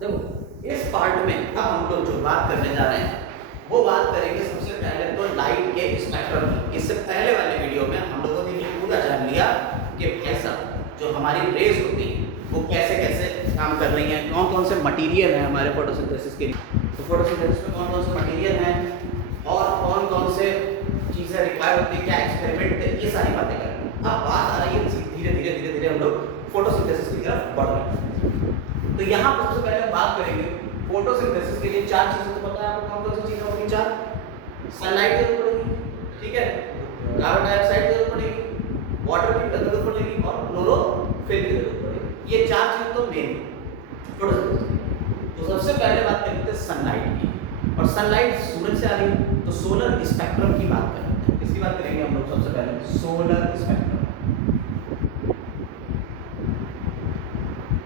देखो इस पार्ट में अब हम लोग जो बात करने जा रहे हैं वो बात करेंगे सबसे पहले तो लाइट के स्पेक्ट्रम की। इससे पहले वाले वीडियो में हम लोगों ने ये पूरा जान लिया कि भाई साहब जो हमारी रेज होती है वो कैसे कैसे काम कर रही हैं, कौन कौन से मटेरियल हैं हमारे फोटोसिंथेसिस के लिए। तो फोटोसिंथेसिस में कौन कौन से मटेरियल हैं और कौन कौन से चीज़ें रिक्वायर होती है, क्या एक्सपेरिमेंट है, ये सारी बातें करेंगे। अब बात आ रही है धीरे धीरे धीरे धीरे हम लोग फोटोसिंथेसिस की तरफ बढ़ रहे हैं। तो यहाँ पर सबसे पहले बात करेंगे फोटोसिंथेसिस के लिए चार चीजें। तो पता है आपको कौन कौन सी चीजें होती हैं? चार। सनलाइट की जरूरत पड़ेगी, ठीक है, कार्बन डाइऑक्साइड की जरूरत पड़ेगी, वाटर की जरूरत पड़ेगी और क्लोरोफिल की जरूरत पड़ेगी। ये चार चीजें तो मेन फोटोसिंथेसिस। तो सबसे पहले बात करते हैं सनलाइट की। और सनलाइट सूरज से आ रही है तो सोलर स्पेक्ट्रम की बात करेंगे। किसकी बात करेंगे हम लोग? सबसे पहले सोलर स्पेक्ट्रम।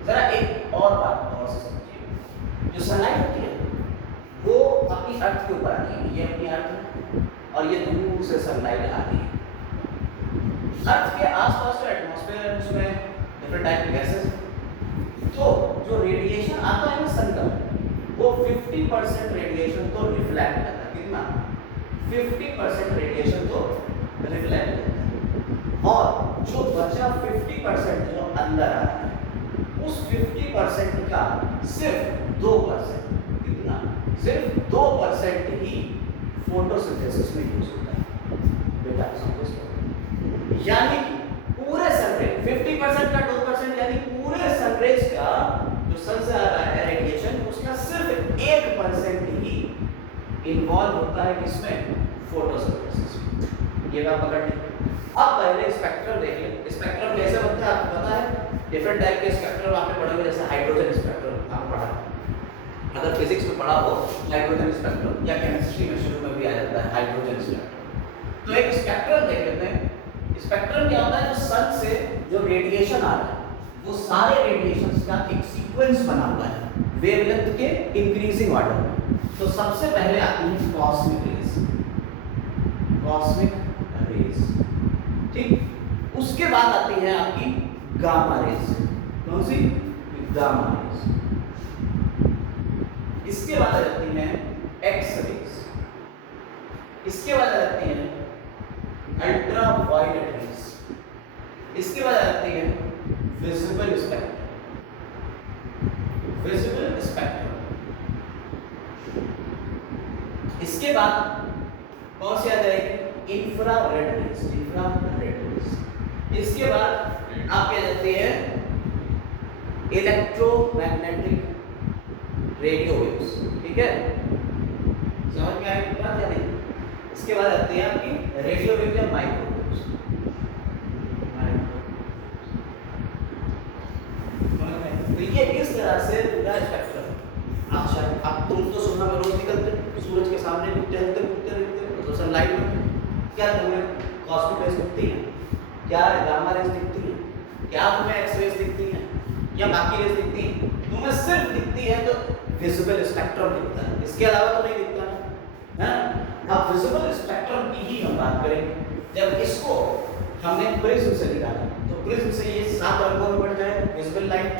जरा एक और बात और से समझिए, जो सनलाइट होती है वो अपनी अर्थ के ऊपर आ रही है, ये अपनी अर्थ है और ये दूर से सनलाइट आ रही है। अर्थ के आसपास जो एटमॉस्फेयर है उसमें डिफरेंट टाइप के गैसेस, तो जो रेडिएशन आता है ना सन का, वो 50% रेडिएशन तो रिफ्लेक्ट करता है। कितना? 50% रेडिएशन तो रिफ्लेक्ट करता है और जो बचा 50% जो अंदर आ रहा है उस 50% का सिर्फ 2%, कितना? सिर्फ 2% ही फोटोसिंथेसिस में यूज होता है। बेटा समझो, यानी पूरे सनरेज 50% का 2%, यानी पूरे सनरेज का जो सन से आ रहा है रेडिएशन, उसका सिर्फ 1% ही इन्वॉल्व होता है किसमें? फोटोसिंथेसिस में। ये बात पकड़ ली। अब पहले स्पेक्ट्रम देख लें। स्पेक्ट्रम कैसे बनता है आपको पता है? डिफरेंट टाइप के स्पेक्ट्रम आपने पढ़े होंगे, जैसे हाइड्रोजन स्पेक्ट्रम आपने पढ़ा, अगर फिजिक्स में पढ़ा हो हाइड्रोजन स्पेक्ट्रम, या केमिस्ट्री में शुरू में भी आ जाता है हाइड्रोजन स्पेक्ट्रम। तो एक स्पेक्ट्रम देख लेते हैं। स्पेक्ट्रम क्या होता है? जो सन से जो रेडिएशन आ रहा है वो सारे रेडिएशंस का एक सीक्वेंस बना हुआ है वेवलेंथ के इंक्रीजिंग ऑर्डर में। तो सबसे पहले आती है कॉस्मिक रेज, कॉस्मिक रेज, ठीक। उसके बाद आती है आपकी गामा रेज। कौन सी? Gamma rays. इसके बाद आ जाती है एक्स रेज। इसके बाद आ जाती है अल्ट्रा वायलेट रेज। इसके बाद आ जाती है विजिबल स्पेक्ट्रम, विजिबल स्पेक्ट्रम। इसके बाद कौन सी आ जाएगी? Infrared rays, infrared rays. इसके बाद आपके जाती है इलेक्ट्रोमैग्नेटिक रेडियो वेव्स, ठीक है, समझ में आई बात या नहीं? इसके बाद आती है आपकी रेडियो वेव या माइक्रोवेव्स। तो ये इस तरह से पूरा स्पेक्ट्रम। अच्छा, अब तुम तो सुबह में रोज निकलते सूरज के सामने टहलते कूदते रहते, तो सनलाइट में क्या तुम्हें कॉस्मिक रेज दिखती है? क्या गामा रेज दिखती है? क्या तुम्हें एक्स रेज दिखती है या बाकी रेज दिखती है? तुम्हें सिर्फ दिखती है तो विजिबल स्पेक्ट्रम दिखता है, इसके अलावा तो नहीं दिखता है। अब विजिबल स्पेक्ट्रम की ही हम बात करेंगे। जब इसको हमने प्रिज्म से निकाला तो प्रिज्म से ये 7 रंगों में बढ़ जाए विजिबल लाइट।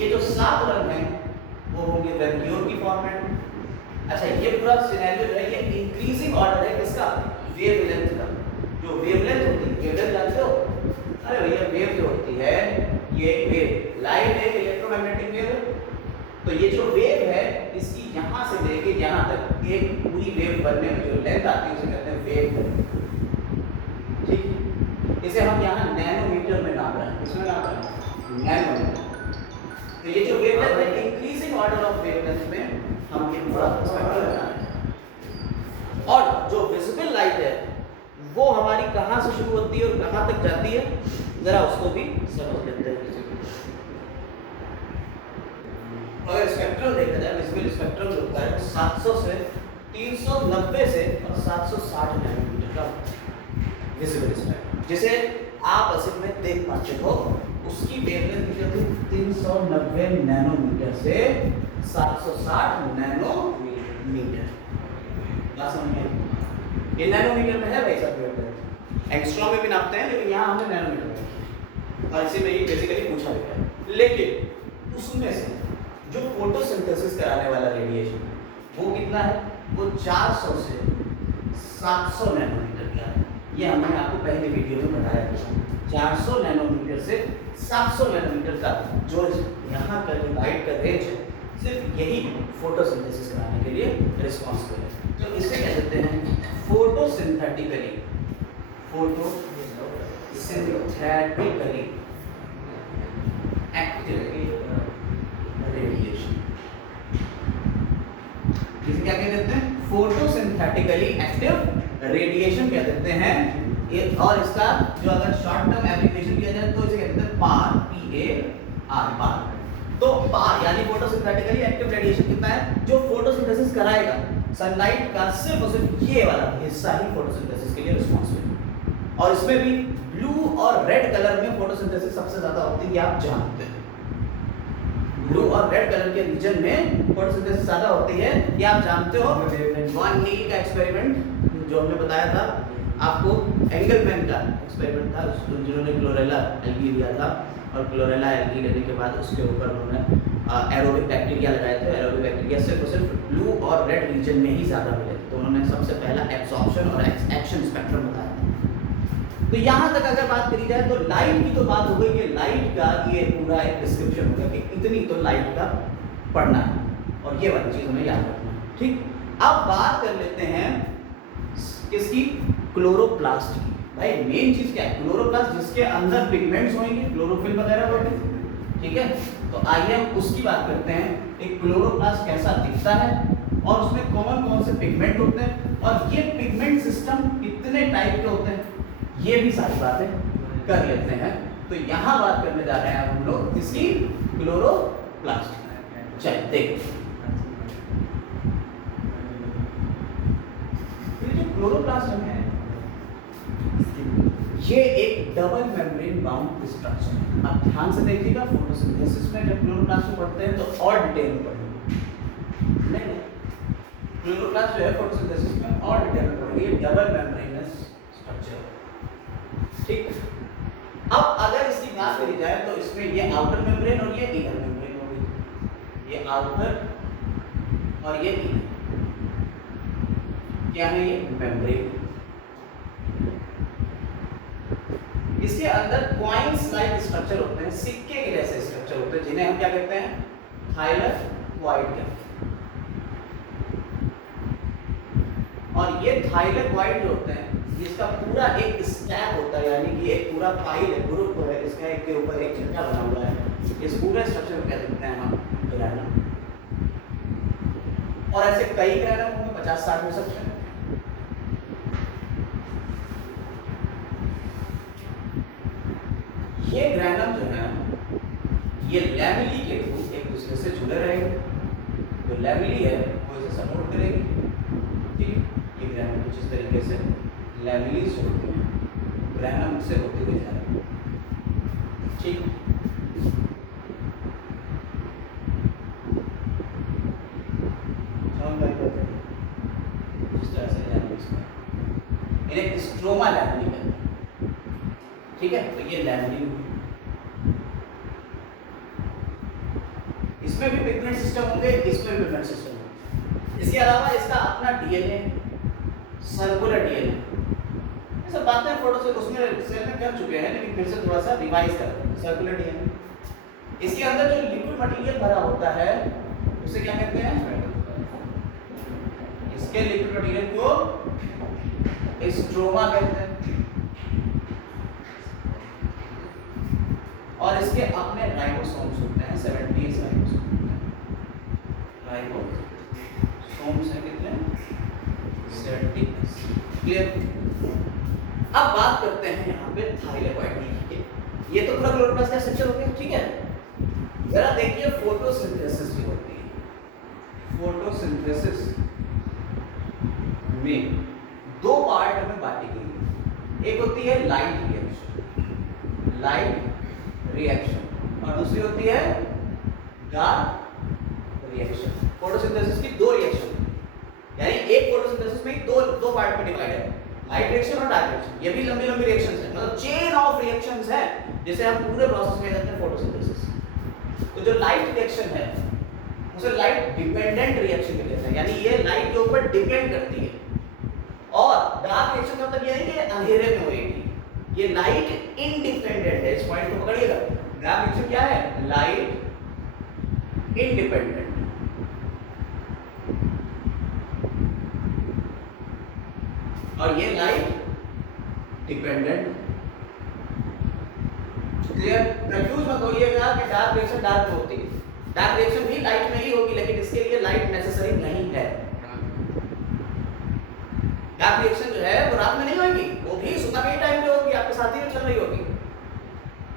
ये जो 7 रंग हैं वो होंगे वैक्यूम की फॉर्म में। अच्छा, ये पूरा सिनेरियो जो है ये इंक्रीजिंग ऑर्डर है किसका? वेवलेंथ का। जो वेवलेंथ होती है, वेवलेंथ जानते हो? अरे भैया वेव जो होती है ये वेव, लाइट एक इलेक्ट्रोमैग्नेटिक वेव है। तो ये जो वेव है इसकी यहाँ से लेके यहाँ तक एक पूरी वेव बनने में जो लेंथ आती है उसे कहते हैं वेव, ठीक। इसे हम यहाँ नैनोमीटर में नाप रहे हैं। किसमें नाप रहे हैं? नैनोमीटर। तो ये जो वेवलेंथ है इंक्रीजिंग ऑर्डर ऑफ वेवलेंथ में हम ये पूरा स्पेक्ट्रम बना रहे हैं। और जो विजिबल लाइट है वो हमारी कहाँ से शुरू होती है और कहाँ तक जाती है, जरा उसको भी समझ लेते हैं। अगर स्पेक्ट्रम देखा जाए, विजिबल स्पेक्ट्रम जो होता है 700 से 390 से और 760 नैनोमीटर का विजिबल स्पेक्ट्रम, जिसे आप असल में देख पाते हो, उसकी वेवलेंथ कितनी? 390 नैनोमीटर से 760 नैनोमीटर। बात समझ में? ये नैनोमीटर में है भाई सब वेवलेंथ। एंगस्ट्रॉम में भी नापते हैं लेकिन यहाँ हमने नैनोमीटर में, और इसी में ये बेसिकली पूछा गया है। लेकिन उसमें से जो फोटोसिंथेसिस फोटोसिंथेसिस कराने वाला रेडिएशन वो कितना है, वो 400 से 700 नैनोमीटर का है। ये हमने आपको पहले वीडियो में बताया था। 400 नैनोमीटर से 700 नैनोमीटर का जो यहाँ का जो लाइट का रेंज है, सिर्फ यही फोटोसिंथेसिस कराने के लिए रिस्पॉन्सिबल है। तो इसे कह देते हैं फोटोसिंथेटिकली एक्टिव रेडिएशन। इसे क्या कह देते हैं, फोटोसिंथेटिकली एक्टिव रेडिएशन कह देते हैं। और इसका जो अगर शॉर्ट टर्म एप्लीकेशन किया जाए तो इसे कहते हैं पार, PAR, पार। तो पार यानी फोटोसिंथेटिकली एक्टिव रेडिएशन कितना है, जो फोटोसिंथेसिस कराएगा सनलाइट का सिर्फ और सिर्फ ये वाला हिस्सा ही फोटोसिंथेसिस के लिए रिस्पॉन्सिबल है। और इसमें भी ब्लू और रेड कलर में फोटोसिंथेसिस सबसे ज्यादा होती है, आप जानते हैं। ब्लू और रेड कलर के रीजन में फोटोसिंथेसिस ज्यादा होती है, ये आप जानते हो। वॉन नील का एक्सपेरिमेंट जो हमने बताया था आपको, एंगलमैन का एक्सपेरिमेंट था, जिन्होंने क्लोरेला एल्गी लिया था और क्लोरेला एल्गी लेने के बाद उसके ऊपर उन्होंने एरोबिक बैक्टीरिया लगाए थे। एरोबिक बैक्टीरिया सिर्फ ब्लू और रेड रीजन में ही ज़्यादा मिले थे। तो उन्होंने सबसे पहला एब्जॉर्प्शन और एक्शन स्पेक्ट्रम बताया था। तो यहाँ तक अगर बात करी जाए तो लाइट की तो बात हो गई कि लाइट का ये पूरा एक डिस्क्रिप्शन होगा कि इतनी तो लाइट का पढ़ना है और ये वाली चीज़ हमें याद रखना है। ठीक, अब बात कर लेते हैं किसकी, क्लोरोप्लास्ट की। भाई मेन चीज क्या है, क्लोरोप्लास्ट, जिसके अंदर पिगमेंट्स होंगे, क्लोरोफिल वगैरह होंगे। ठीक है, तो आइए हम उसकी बात करते हैं। एक क्लोरोप्लास्ट कैसा दिखता है और उसमें कौन कौन से पिगमेंट होते हैं और ये पिगमेंट सिस्टम कितने टाइप के होते हैं, ये भी सारी बातें कर लेते हैं। तो यहाँ बात करने जा रहे हैं हम लोग इसकी क्लोरोप्लास्ट। चलिए देखो, ये जो क्लोरोप्लास्ट है ये एक डबल मेम्ब्रेन बाउंड स्ट्रक्चर है। आप ध्यान से देखिएगा, फोटोसिंथेसिस में जब क्लोरोप्लास्ट को पढ़ते हैं तो और डिटेल में पढ़ेंगे। नहीं, क्लोरोप्लास्ट जो है फोटोसिंथेसिस में और डिटेल में पढ़ेंगे। ये डबल मेम्ब्रेनस स्ट्रक्चर है। ठीक, अब अगर इसकी बात करी जाए तो इसमें ये आउटर मेम्ब्रेन और ये इनर मेम्ब्रेन हो गई। ये आउटर और ये इनर, क्या है ये मेम्ब्रेन। इसके अंदर कॉइन्स लाइक स्ट्रक्चर होते हैं, सिक्के के जैसे स्ट्रक्चर होते हैं, जिन्हें हम क्या कहते हैं, थाइलेकोइड कहते हैं। और ये थाइलेकोइड जो होते हैं, इसका पूरा एक स्टैक होता है, यानी कि एक पूरा फाइल है, ग्रुप है, इसका एक के ऊपर एक चर्चा बना हुआ है। इस पूरे स्ट्रक्चर को क्या कहते हैं हम, ग्रैनम। और ऐसे कई ग्रैनम होंगे, 50-60 हो सकते हैं। ये ग्रैनम जो है ये लैमेली के थ्रू एक दूसरे से जुड़े रहेंगे। जो लैमेली है वो इसे सपोर्ट करेगी। ठीक, ये ग्रैनम कुछ इस तरीके से लैमेली से होते हैं, ग्रैनम से होते हुए जा रहे हैं। ठीक, इस तरह से इन्हें स्ट्रोमा लैमेली कहते हैं। ठीक है, तो ये लैमेली, इसमें भी पिगमेंट सिस्टम होंगे, इसमें भी पिगमेंट सिस्टम होंगे। इसके अलावा इसका अपना डीएनए, सर्कुलर डीएनए, ये सब बातें फोटो से उसमें सेल में कर चुके हैं, लेकिन फिर से थोड़ा सा रिवाइज कर रहे हैं। सर्कुलर डीएनए, इसके अंदर जो लिक्विड मटेरियल भरा होता है उसे क्या कहते हैं, इसके लिक्विड मटेरियल को स्ट्रोमा कहते हैं। और इसके अपने राइबोसोम्स होते हैं, 70 राइबोसोम्स होते हैं। राइबोसोम्स हैं कितने, 70। क्लियर। अब बात करते हैं यहाँ पे थाइलेकोइड की। ये तो पूरा क्लोरोप्लास्ट का स्ट्रक्चर हो गया। ठीक है, जरा देखिए फोटोसिंथेसिस जो होती है, फोटोसिंथेसिस में दो पार्ट में बांटी गई है। एक होती है लाइट रिएक्शन, लाइट रिएक्शन, और दूसरी होती है डार्क रिएक्शन। फोटोसिंथेसिस की दो रिएक्शन, यानी एक फोटोसिंथेसिस में दो पार्ट में डिवाइड है, लाइट रिएक्शन और डार्क रिएक्शन। ये भी लंबी लंबी रिएक्शंस हैं, मतलब चेन ऑफ रिएक्शंस हैं, जिसे हम पूरे प्रोसेस में कहते हैं फोटोसिंथेसिस। तो जो लाइट रिएक्शन है उसे लाइट डिपेंडेंट रिएक्शन कहते हैं, यानी ये लाइट के ऊपर डिपेंड करती है। और डार्क रिएक्शन का मतलब ये नहीं कि अंधेरे में होएगी, ये लाइट इंडिपेंडेंट है। इस पॉइंट को पकड़िएगा, डार्क रिएक्शन क्या है? Light independent. और ये लाइट डिपेंडेंट। क्लियर? कंफ्यूज मत होइएगा कि डार्क रिएक्शन डार्क में होती है, डार्क रिएक्शन भी लाइट में ही होगी, लेकिन इसके लिए लाइट नेसेसरी नहीं है। डार्क रिएक्शन जो है वो रात में नहीं होगी, वो भी सुबह के टाइम पे होगी, आपके साथ ही में चल रही होगी,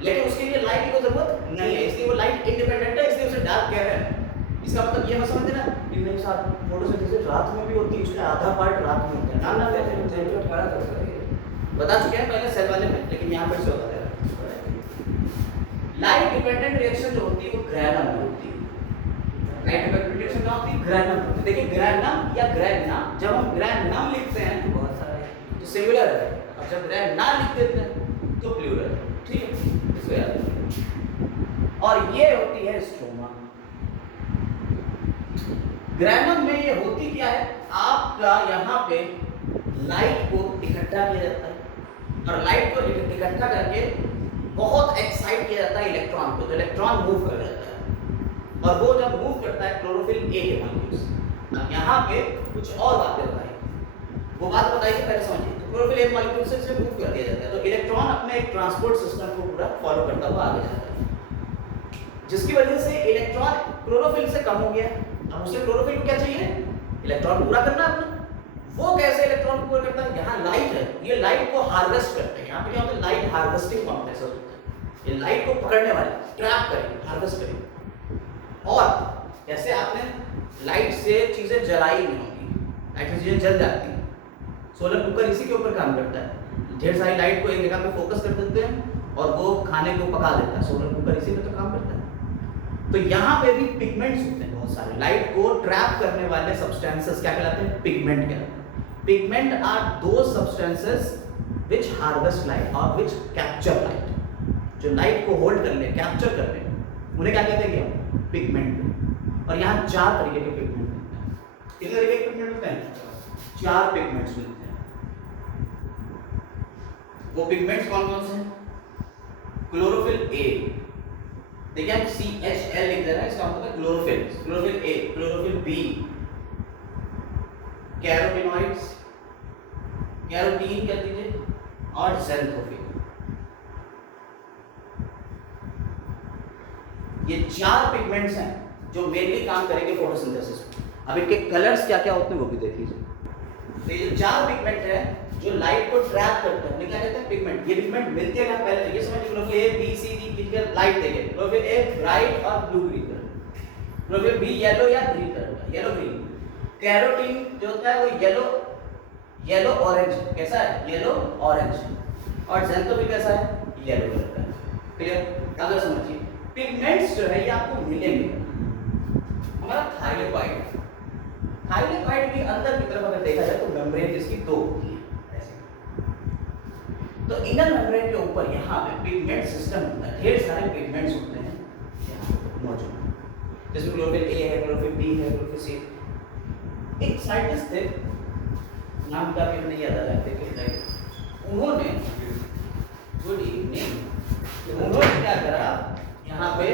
लेकिन उसके लिए लाइट की कोई जरूरत नहीं है, इसलिए वो लाइट इंडिपेंडेंट है, इसलिए उसे डार्क कह रहे हैं। इसका मतलब ये मत समझ लेना कि नहीं साथ फोटोसिंथेसिस रात में भी होती है, उसका आधा पार्ट रात में होता है। ना ना कहते हैं बता चुके हैं पहले सेल वाले में, लेकिन यहाँ पर से होता है। लाइट डिपेंडेंट रिएक्शन जो होती है वो ग्रैनम में होती है। लाइट डिपेंडेंट रिएक्शन क्या होती है? ग्रैनम होती है। देखिए ग्रैनम या ग्रैना, जब हम ग्रैनम लिखते हैं तो बहुत सारे तो सिंगुलर है, और जब ग्रैना लिख देते हैं तो प्लूरल। ठीक है, इसको याद रखिए। और ये होती है स्ट्रोमा। ग्रैनम में ये होती क्या है? आपका यहाँ पे लाइट को इकट्ठा किया जाता है, और लाइट को इकट्ठा करके बहुत एक्साइट किया जाता है इलेक्ट्रॉन को, तो इलेक्ट्रॉन मूव कर जाता है, और वो जब मूव करता है क्लोरोफिल ए के मॉलिक्यूल्स। यहाँ पे कुछ और बातें बताई, वो बात बताइए पहले समझिए। तो क्लोरोफिल ए मॉलिक्यूल से इसे मूव कर दिया जाता है, तो इलेक्ट्रॉन अपने एक ट्रांसपोर्ट सिस्टम को पूरा फॉलो करता हुआ आगे जाता है, जिसकी वजह से इलेक्ट्रॉन क्लोरोफिल से कम हो गया। अब उसे क्लोरोफिल को क्या चाहिए? इलेक्ट्रॉन पूरा करना अपना। वो कैसे इलेक्ट्रॉन को पूरा करता है? यहाँ लाइट है, ये लाइट को हार्वेस्ट करते हैं। यहाँ पे क्या होता है? लाइट हार्वेस्टिंग कॉम्प्लेक्स होता है, ये लाइट को पकड़ने वाले, ट्रैप करेंगे, हार्वेस्ट करेंगे। और जैसे आपने लाइट से चीजें जलाई नहीं होंगी, लाइट से चीजें जल जाती हैं। सोलर कुकर इसी के ऊपर काम करता है, ढेर सारी लाइट को एक जगह पे फोकस कर देते हैं और वो खाने को पका देता है। सोलर कुकर इसी पे तो काम करता है। तो यहाँ पे भी पिगमेंट्स होते हैं बहुत सारे, लाइट को ट्रैप करने वाले सब्सटेंसेस क्या कहलाते हैं? पिगमेंट कहलाते हैं। पिगमेंट आर दो सब्सटेंसेस विच हार्वेस्ट लाइट और विच कैप्चर लाइट, जो लाइट को होल्ड कर ले, कैप्चर कर ले, उन्हें क्या कहते हैं? पिगमेंट। और यहाँ 4 तरीके के पिगमेंट मिलते हैं। कितने तरीके के पिगमेंट मिलते हैं? 4 पिगमेंट्स मिलते हैं। वो पिगमेंट्स कौन कौन से हैं? क्लोरोफिल ए, देखिए हम CHL लिख दे रहे हैं, इसका मतलब है chlorophyll. Chlorophyll A, chlorophyll B, carotenoids, carotene कह दीजिए, और ज़ैंथोफिल। ये 4 पिगमेंट्स हैं जो मेनली काम करेंगे फोटोसिंथेसिस में। अब इनके कलर्स क्या क्या होते हैं वो भी देख लीजिए। तो ये 4 पिगमेंट है जो लाइट को ट्रैप करते हैं, उन्हें क्या कहते हैं? पिगमेंट। ये पिगमेंट मिलते हैं पहले ये समझिए। Chlorophyll A, B, C, D की लाइट देखिए। क्लोरोफिल ए ब्राइट और blue green colour, chlorophyll B yellow या ग्रीन कलर का, येलो ग्रीन। कैरोटीन जो होता है वो येलो ऑरेंज, कैसा है? Yellow orange. और ज़ैंथोफिल कैसा है? येलो कलर का। क्लियर? अगर समझिए पिगमेंट्स जो है ये आपको मिलेंगे। हमारा थाइलेकॉइड, थाइलेकॉइड के अंदर की तरफ अगर देखा जाए तो मेम्ब्रेन इसकी 2 होती है ऐसे। तो इनर मेम्ब्रेन के ऊपर यहाँ पे पिगमेंट सिस्टम होता है, ढेर सारे पिगमेंट्स होते हैं मौजूद, जैसे क्लोरोफिल ए है, क्लोरोफिल बी है, क्लोरोफिल सी। एक साइंटिस्ट थे, नाम का भी नहीं याद आ रहा है, उन्होंने गुड इवनिंग, उन्होंने क्या करा यहाँ पे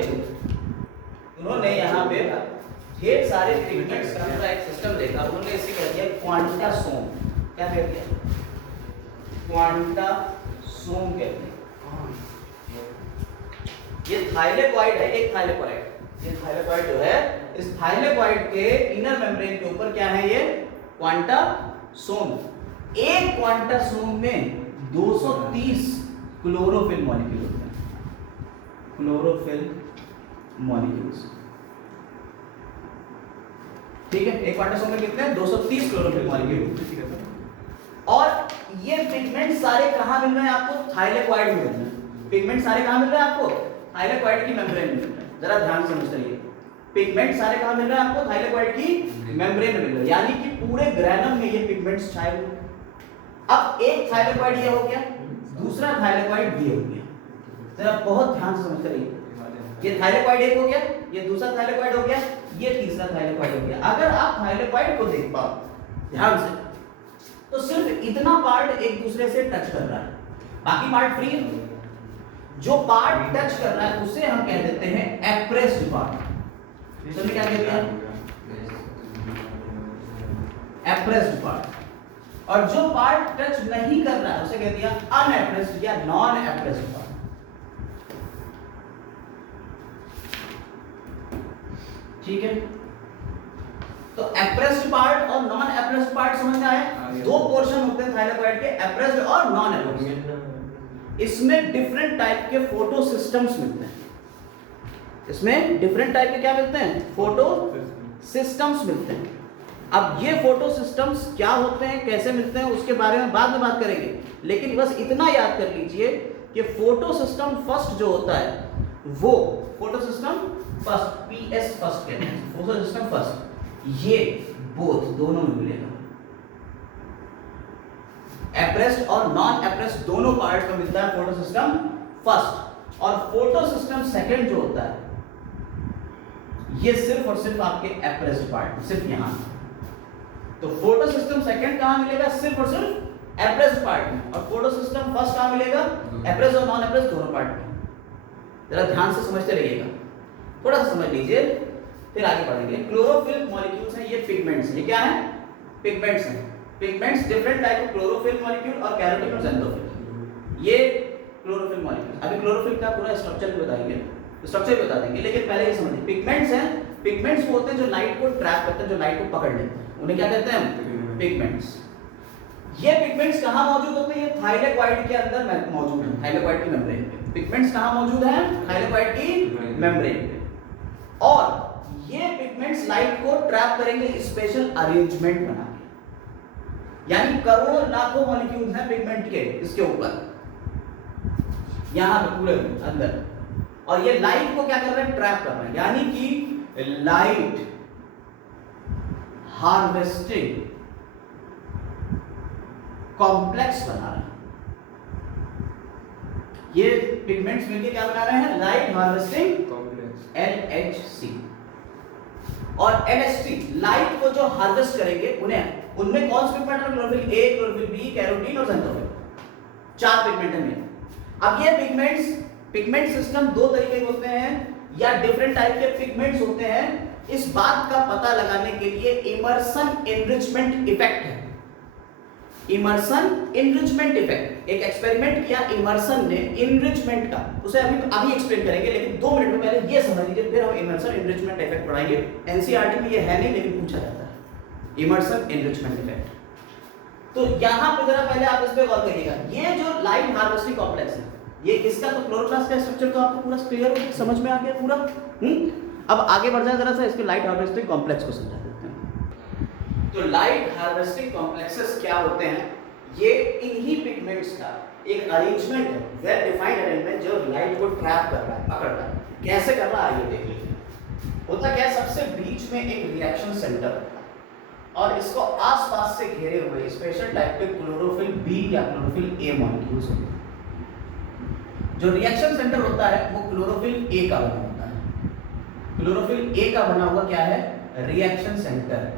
ढेर सारे पिगमेंट्स का पूरा एक सिस्टम देखा। उन्होंने इसे कह दिया क्वांटासोम। क्या कह दिया? क्वांटासोम कहते हैं। ये थाइलेकॉइड है, एक थाइलेकॉइड, ये थाइलेकॉइड जो है, इस थाइलेकॉइड के इनर मेम्ब्रेन के ऊपर क्या है? ये क्वांटासोम। एक क्वांटासोम में 230 क्लोरोफिल मॉलिक्यूल होते हैं, क्लोरोफिल मॉलिक्यूल्स। ठीक है, एक क्वांटासोम में कितने हैं? 230 क्लोरोफिल मॉलिक्यूल। और ये पिगमेंट सारे कहाँ मिल रहे हैं आपको? थाइलेकॉइड में मिल रहे हैं। पिगमेंट सारे कहाँ मिल रहे हैं आपको? थाइलेकॉइड की मेम्ब्रेन में मिल रहे हैं। जरा ध्यान से समझिए, पिगमेंट सारे कहाँ मिल रहे हैं आपको? थाइलेकॉइड की मेम्ब्रेन में मिल रहे हैं, यानी कि पूरे ग्रैनम में ये पिगमेंट्स छाए हुए। अब एक थाइलेकॉइड ये हो गया, दूसरा थाइलेकॉइड ये हो गया। जरा बहुत ध्यान से समझते रहिए, ये थाइलेकॉइड एक हो गया, ये दूसरा थाइलेकॉइड हो गया, ये तीसरा थाइलेकोइड हो गया। अगर आप थाइलेकोइड को देख पाओ ध्यान से, तो सिर्फ इतना पार्ट एक दूसरे से टच कर रहा है, बाकी पार्ट फ्री है। जो पार्ट टच कर रहा है उसे हम कह देते हैं एप्रेस्ड पार्ट। समझ क्या कहते हैं? Appressed part. और जो पार्ट टच नहीं कर रहा है उसे कह दिया अनएप्रेस्ड या नॉन एप्रेस्ड पार्ट। ठीक है, तो एप्रेस्ड पार्ट और नॉन एप्रेस्ड पार्ट समझ में आया? दो पोर्शन होते हैं थाइलेकोइड के, एप्रेस्ड और नॉन एप्रेस्ड। इसमें डिफरेंट टाइप के फोटो सिस्टम्स मिलते हैं। इसमें डिफरेंट टाइप के क्या मिलते हैं? फोटो सिस्टम्स मिलते हैं। अब ये फोटो सिस्टम्स क्या होते हैं, कैसे मिलते हैं, उसके बारे में बाद में बात करेंगे, लेकिन बस इतना याद कर लीजिए कि फोटो सिस्टम फर्स्ट जो होता है वो photo system first, PS first कहते हैं, फोटो सिस्टम फर्स्ट, ये बोथ दोनों में मिलेगा। एप्रेस्ड और नॉन एप्रेस्ड दोनों पार्ट का मिलता है फोटो सिस्टम फर्स्ट। और फोटो सिस्टम सेकंड जो होता है ये सिर्फ और सिर्फ आपके एप्रेस्ड पार्ट, सिर्फ यहां। तो फोटो सिस्टम सेकंड कहां मिलेगा? सिर्फ और सिर्फ एप्रेस्ड पार्ट में। और फोटो सिस्टम फर्स्ट कहां मिलेगा? एप्रेस्ड और नॉन एप्रेस्ड दोनों पार्ट में। जरा ध्यान से समझते रहिएगा, थोड़ा सा समझ लीजिए फिर आगे बढ़ेंगे। क्लोरोफिल मॉलिक्यूल्स हैं, ये पिगमेंट्स हैं। ये क्या है? पिगमेंट्स हैं। Pigments different type of chlorophyll molecule और कैरोटीन और ज़ैंथोफिल, ये क्लोरोफिल मॉलिक्यूल। अभी क्लोरोफिल का पूरा स्ट्रक्चर बताएंगे, स्ट्रक्चर बता देंगे, लेकिन पहले ये समझिए पिगमेंट्स हैं। पिगमेंट्स वो होते हैं जो लाइट को ट्रैप करते हैं, जो लाइट को पकड़ लेते हैं, उन्हें क्या कहते हैं? पिगमेंट्स। ये पिगमेंट्स कहां मौजूद होते हैं? ये थाइलेकोइड के अंदर मौजूद है, थाइलेकोइड की मेम्ब्रेन पे। पिगमेंट्स कहां मौजूद हैं? थाइलेकोइड की मेम्ब्रेन पे। और ये पिगमेंट्स लाइट को ट्रैप करेंगे स्पेशल अरेंजमेंट बना के, यानी करोड़ों लाखों मॉलिक्यूल्स हैं पिगमेंट के इसके ऊपर, यहां पे पूरे अंदर। और ये लाइट को क्या कर रहे हैं? ट्रैप कर रहे हैं, यानी कि लाइट हार्वेस्टिंग कॉम्प्लेक्स बना रहे हैं। ये पिगमेंट्स मिलके क्या बना रहे हैं? Light harvesting complex, LHC। और LHC लाइट को जो हार्वेस्ट करेंगे उनमें कौन से पिगमेंट है? Chlorophyll A, chlorophyll B, carotene और ज़ैंथोफिल, 4 पिगमेंट हैं। अब ये पिगमेंट सिस्टम दो तरीके के होते हैं या डिफरेंट टाइप के पिगमेंट्स होते हैं। इस बात का पता लगाने के लिए इमर्सन एनरिचमेंट इफेक्ट है। इमर्सन एनरिचमेंट इफेक्ट, एक एक्सपेरिमेंट किया इमर्सन ने एनरिचमेंट का, उसे अभी एक्सप्लेन करेंगे, लेकिन 2 मिनट में पहले ये समझ लीजिए, फिर हम इमर्सन एनरिचमेंट इफेक्ट पढ़ाएंगे। एनसीईआरटी में ये है नहीं, लेकिन पूछा जाता है इमर्सन एनरिचमेंट इफेक्ट। तो यहां पे जरा पहले आप इस पे गौर करिएगा। ये जो लाइट हार्वेस्टिंग कॉम्प्लेक्स है, ये इसका तो क्लोरोप्लास्ट का स्ट्रक्चर तो आपको पूरा क्लियर हो, समझ में आ गया पूरा। अब आगे बढ़ जाए, जरा सा इसके लाइट हार्वेस्टिंग कॉम्प्लेक्स को समझा देते हैं। तो लाइट हार्वेस्टिंग कॉम्प्लेक्सेस क्या होते हैं? ये इन्हीं पिगमेंट्स का एक अरेंजमेंट है, वेल डिफाइंड अरेंजमेंट, जो लाइट को ट्रैप कर रहा है, पकड़ रहा है। कैसे कर रहा है ये देख लीजिए। होता क्या है, सबसे बीच में एक रिएक्शन सेंटर होता है और इसको आसपास से घेरे हुए स्पेशल टाइप के क्लोरोफिल B या क्लोरोफिल A मॉलिक्यूल्स होते हैं। जो रिएक्शन सेंटर होता है वो क्लोरोफिल A का बना होता है। क्लोरोफिल A का बना हुआ क्या है? Reaction centre.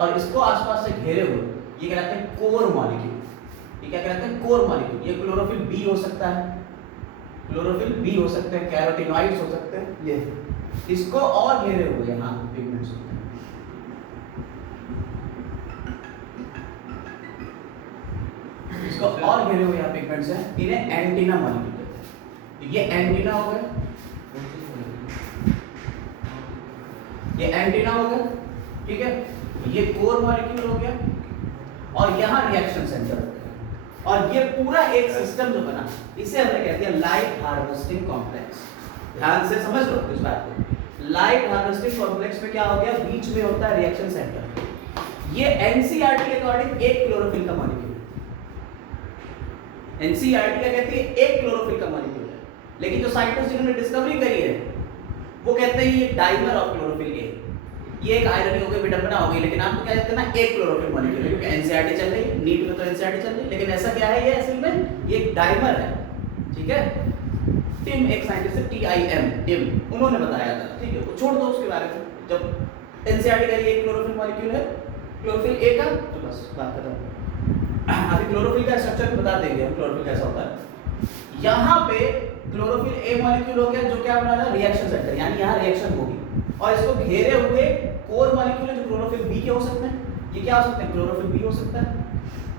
और इसको आसपास से घेरे हुए ये कहलाते हैं कोर मॉलिक्यूल। ये क्या कहलाते हैं? Core molecule. ये क्लोरोफिल B हो सकता है, क्लोरोफिल B हो सकते हैं, कैरोटीनॉइड्स हो सकते हैं, ये इसको और घेरे हुए यहाँ पिगमेंट्स होते हैं। इसको और घेरे हुए यहाँ पिगमेंट्स हैं, इन्हें एंटीना मॉलिक्यूल कहते हैं। ये एंटीना हो गया, ये एंटीना हो गया, ठीक है। ये कोर मॉलिक्यूल हो गया और यहाँ रिएक्शन सेंटर हो गया। और ये पूरा एक सिस्टम जो बना, इसे हमने कहते हैं लाइट हार्वेस्टिंग कॉम्प्लेक्स। ध्यान से समझ लो इस बात को। लाइट हार्वेस्टिंग कॉम्प्लेक्स में क्या हो गया? बीच में होता है रिएक्शन सेंटर। ये एनसीईआरटी के अकॉर्डिंग एक क्लोरोफिल का मॉलिक्यूल, एनसीईआरटी क्या कहती है? एक क्लोरोफिल का मॉलिक्यूल है। लेकिन जो साइंटिस्ट जिन्होंने डिस्कवरी करी है वो कहते हैं ये डाइमर ऑफ क्लोरोफिल A। ये एक आयरनी हो गई, विडंबना हो गई, लेकिन आपको क्या कहते हैं ना, एक क्लोरोफिल मॉलिक्यूल है, क्योंकि एनसीईआरटी चल रही है, नीट में तो एनसीईआरटी चल रही है, लेकिन ऐसा क्या है, ये असल में ये एक डाइमर है, ठीक है। टिम एक साइंटिस्ट है, TIM, टिम, उन्होंने बताया था, ठीक है, वो छोड़ दो उसके बारे में। जब एनसीईआरटी कह रही है क्लोरोफिल मॉलिक्यूल है, क्लोरोफिल ए का, तो बस बात खत्म। अभी क्लोरोफिल का स्ट्रक्चर बता देंगे हम, क्लोरोफिल कैसा होता है। यहाँ पे क्लोरोफिल ए मॉलिक्यूल हो गया, जो क्या बना रहा है, रिएक्शन सेंटर, यानी यहाँ रिएक्शन होगी, और इसको घेरे हुए कोर मॉलिक्यूल है जो क्लोरोफिल बी के हो सकते हैं। ये क्या हो सकते हैं, क्लोरोफिल बी हो सकता है,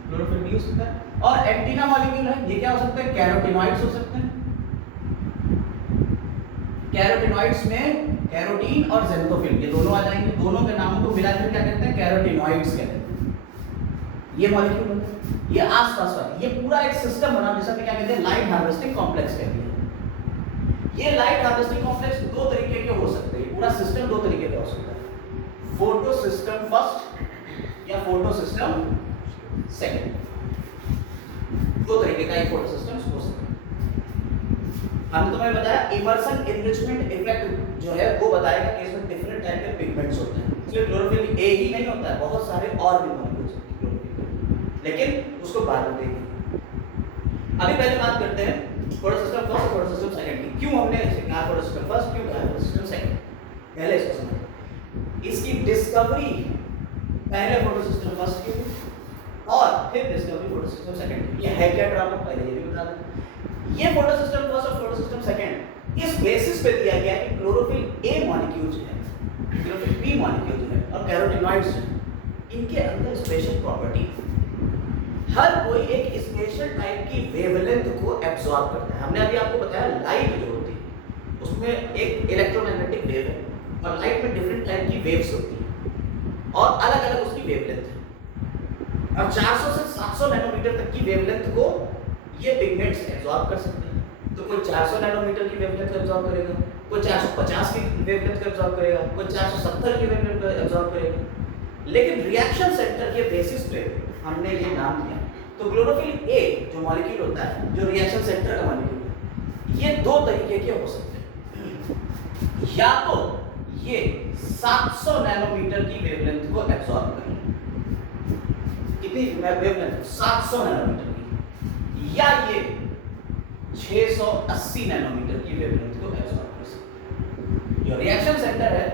क्लोरोफिल बी हो सकता है। और एंटीना मॉलिक्यूल है, ये क्या हो सकते हैं, कैरोटीनॉइड्स हो सकते हैं। कैरोटीनॉइड्स में कैरोटीन और ज़ेंथोफिल, ये दोनों आ जाएंगे, दोनों के नामों को मिलाकर क्या कहते हैं, कैरोटीनॉइड्स कहते हैं। ये मॉलिक्यूल होते हैं, ये आसपास वाले, ये पूरा एक सिस्टम बना जिसे क्या कहते हैं, लाइट हार्वेस्टिंग कॉम्प्लेक्स कहते हैं। ये लाइट हार्वेस्टिंग कॉम्प्लेक्स दो तरीके के हो सकते हैं, पूरा सिस्टम दो तरीके का हो सकता है, फोटो सिस्टम फर्स्ट या फोटो सिस्टम सेकंड, दो तरीके का एक फोटो सिस्टम हो सकता है। हमने तुम्हें बताया इमर्सन एनरिचमेंट इफेक्ट जो है वो बताएगा कि इसमें डिफरेंट टाइप के पिगमेंट्स होते हैं। इसलिए क्लोरोफिल ए ही नहीं होता है, बहुत सारे और भी मॉलिक्यूल्स होते हैं क्लोरोफिल, लेकिन उसको बाद में देखेंगे। अभी पहले बात करते हैं फोटो सिस्टम फर्स्ट और फोटो सिस्टम सेकंड की। क्यों हमने कहा फोटो सिस्टम फर्स्ट, क्यों कहा फोटो सिस्टम सेकंड, पहले इसको समझो। इसकी डिस्कवरी पहले फोटो सिस्टम फर्स्ट की और फिर डिस्कवरी फोटो सिस्टम सेकंड की। ये है क्या ड्रामा, पहले ये भी बता दें। ये फोटो सिस्टम फर्स्ट और फोटो सिस्टम सेकंड इस बेसिस पे दिया गया है कि क्लोरोफिल ए मॉलिक्यूल जो है, क्लोरोफिल बी मॉलिक्यूल जो है और कैरोटीनॉइड्स जो है, इनके अंदर स्पेशल प्रॉपर्टी, हर कोई एक स्पेशल टाइप की वेवलेंथ को एब्जॉर्ब करता है। हमने अभी आपको बताया लाइट जो होती है उसमें एक इलेक्ट्रोमैग्नेटिक वेव है, और लाइट में डिफरेंट टाइप की वेव्स होती हैं और अलग अलग उसकी वेवलेंथ है। और 400 से 700 नैनोमीटर तक की वेवलेंथ को ये पिगमेंट्स एब्जॉर्ब कर सकते हैं। तो कोई 400 नैनोमीटर की वेवलेंथ को एब्जॉर्ब करेगा, कोई 450 की वेवलेंथ को एब्जॉर्ब करेगा, कोई 470 की वेवलेंथ को एब्जॉर्ब करेगा। लेकिन रिएक्शन सेंटर के बेसिस पे हमने ये नाम दिया। तो क्लोरोफिल ए जो मॉलिक्यूल होता है, जो रिएक्शन सेंटर का मॉलिक्यूल है, ये दो तरीके के हो सकते हैं। या तो ये 700 नैनोमीटर की वेवलेंथ को एब्जॉर्ब कर ले, कितनी वेवलेंथ, 700 नैनोमीटर की, या ये 680 नैनोमीटर की वेवलेंथ को एब्जॉर्ब कर सकते हैं। जो रिएक्शन सेंटर है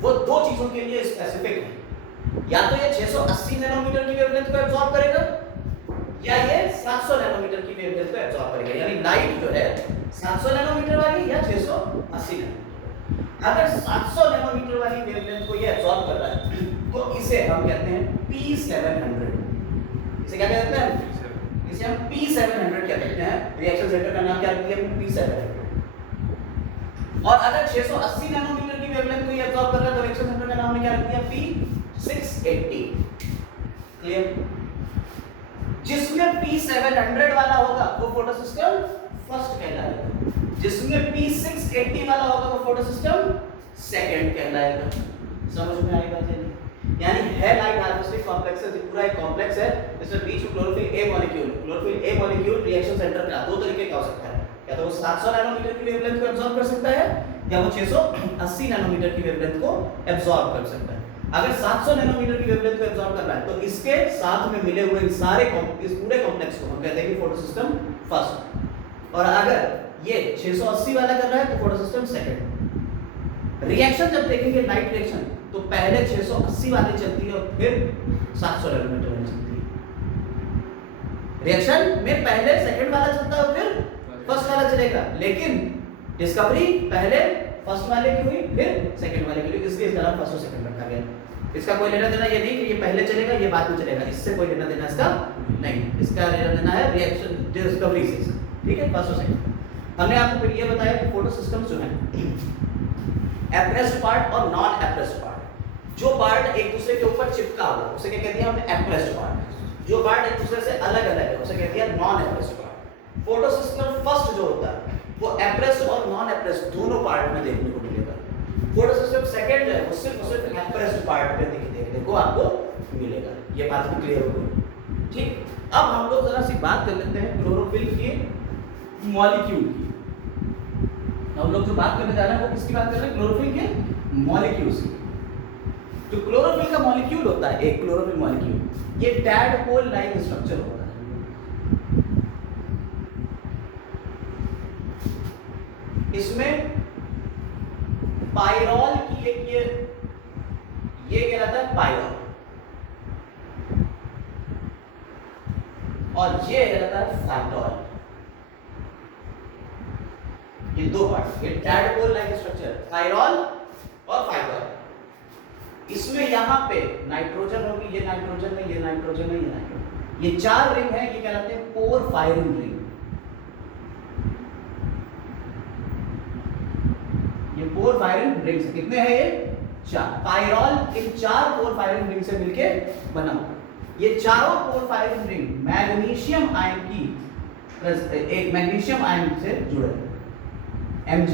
वो दो चीजों के लिए स्पेसिफिक है, या तो ये 680 नैनोमीटर की वेवलेंथ को एब्जॉर्ब करेगा, या ये 700 नैनोमीटर की वेवलेंथ को एब्जॉर्ब करेगा। यानी लाइट जो है 700 नैनोमीटर वाली या 680 नैनोमीटर। अगर 700 नैनोमीटर वाली वेवलेंथ को ये एब्जॉर्ब कर रहा है तो इसे हम कहते हैं P700। इसे क्या कहते हैं, इसे हम P700 क्या कहते हैं, रिएक्शन सेंटर का नाम क्या रख दिया हमने, P700। और अगर 680 नैनोमीटर की वेवलेंथ को ये एब्जॉर्ब कर रहा है तो रिएक्शन सेंटर का नाम हमने क्या रख दिया, P680। क्लियर। जिसमें P700 वाला होगा वो फोटो सिस्टम फर्स्ट कहलाएगा, जिसमें P680 वाला होगा वो फोटो सिस्टम सेकंड कहलाएगा। समझ में आएगा जी? यानी है लाइट हार्वेस्टिंग कॉम्प्लेक्स है, पूरा एक कॉम्प्लेक्स है जिसमें बीच में chlorophyll A molecule reaction centre का दो तरीके का हो सकता है, या तो वो 700 नैनोमीटर की वेवलेंथ को एब्जॉर्ब कर सकता है, या वो 680 नैनोमीटर की वेवलेंथ को एब्जॉर्ब कर सकता है। अगर 700 नैनोमीटर की वेवलेंथ को एब्जॉर्ब कर रहा है तो इसके साथ में मिले हुए इस पूरे कॉम्प्लेक्स को हम कहते हैं कि फोटो सिस्टम फर्स्ट, और अगर ये 680 वाला कर रहा है तो फोटो सिस्टम सेकंड। रिएक्शन जब देखेंगे लाइट रिएक्शन तो पहले 680 वाली चलती है और फिर 700 नैनोमीटर वाली चलती है। रिएक्शन में पहले सेकंड वाला चलता है और फिर फर्स्ट वाला चलेगा, लेकिन डिस्कवरी पहले फर्स्ट वाले की हुई फिर सेकंड वाले की हुई, इसलिए इसका नाम फर्स्ट और सेकंड रखा गया। इसका कोई लेना देना ये नहीं कि ये पहले चलेगा ये बाद में चलेगा, इससे कोई लेना देना इसका नहीं। इसका लेना देना है रिएक्शन डिस्कवरी से, ठीक है, फर्स्ट और सेकंड। हमने आपको फिर ये बताया कि फोटो सिस्टम्स जो है एप्रेस्ड पार्ट और नॉन एप्रेस्ड पार्ट। जो पार्ट एक दूसरे के ऊपर चिपका हुआ उसे क्या कहते हैं हमने एप्रेस्ड पार्ट, जो पार्ट एक दूसरे से अलग अलग है उसे कहते हैं non appressed part. Photo system first जो होता है वो एप्रेस्ड और नॉन एप्रेस्ड दोनों पार्ट में देखने को मिलेगा। फोटो सिस्टम सेकंड जो है वो सिर्फ एप्रेस्ड पार्ट में देखने को आपको मिलेगा। ये बात भी क्लियर हो गई, ठीक। अब हम लोग जरा सी बात कर लेते हैं क्लोरोफिल के मॉलिक्यूल की। हम लोग जो बात करने जा रहे हैं वो किसकी बात कर रहे हैं, क्लोरोफिल के मॉलिक्यूल्स की। जो क्लोरोफिल का मॉलिक्यूल होता है, एक क्लोरोफिल मॉलिक्यूल, ये टैडपोल लाइक स्ट्रक्चर होता है। इसमें पायरॉल की एक ये कहलाता है पायरॉल, और ये कहलाता है फाइटॉल। ये दो पार्ट, ये टैडपोल लाइक स्ट्रक्चर, थायरॉल और फाइटॉल। इसमें यहाँ पे नाइट्रोजन होगी, ये नाइट्रोजन है, ये नाइट्रोजन है, ये नाइट्रोजन, ये चार रिंग है, ये कहलाते हैं पोर फायरिंग रिंग। ये पोर फायरिंग रिंग से कितने हैं? ये चार। पायरॉल इन चार पोर फायरिंग रिंग से मिलके बना हुआ। ये चारों पोर फायरिंग रिंग मैग्नीशियम आयन की एक मैग्नीशियम आयन से जुड़े हैं, Mg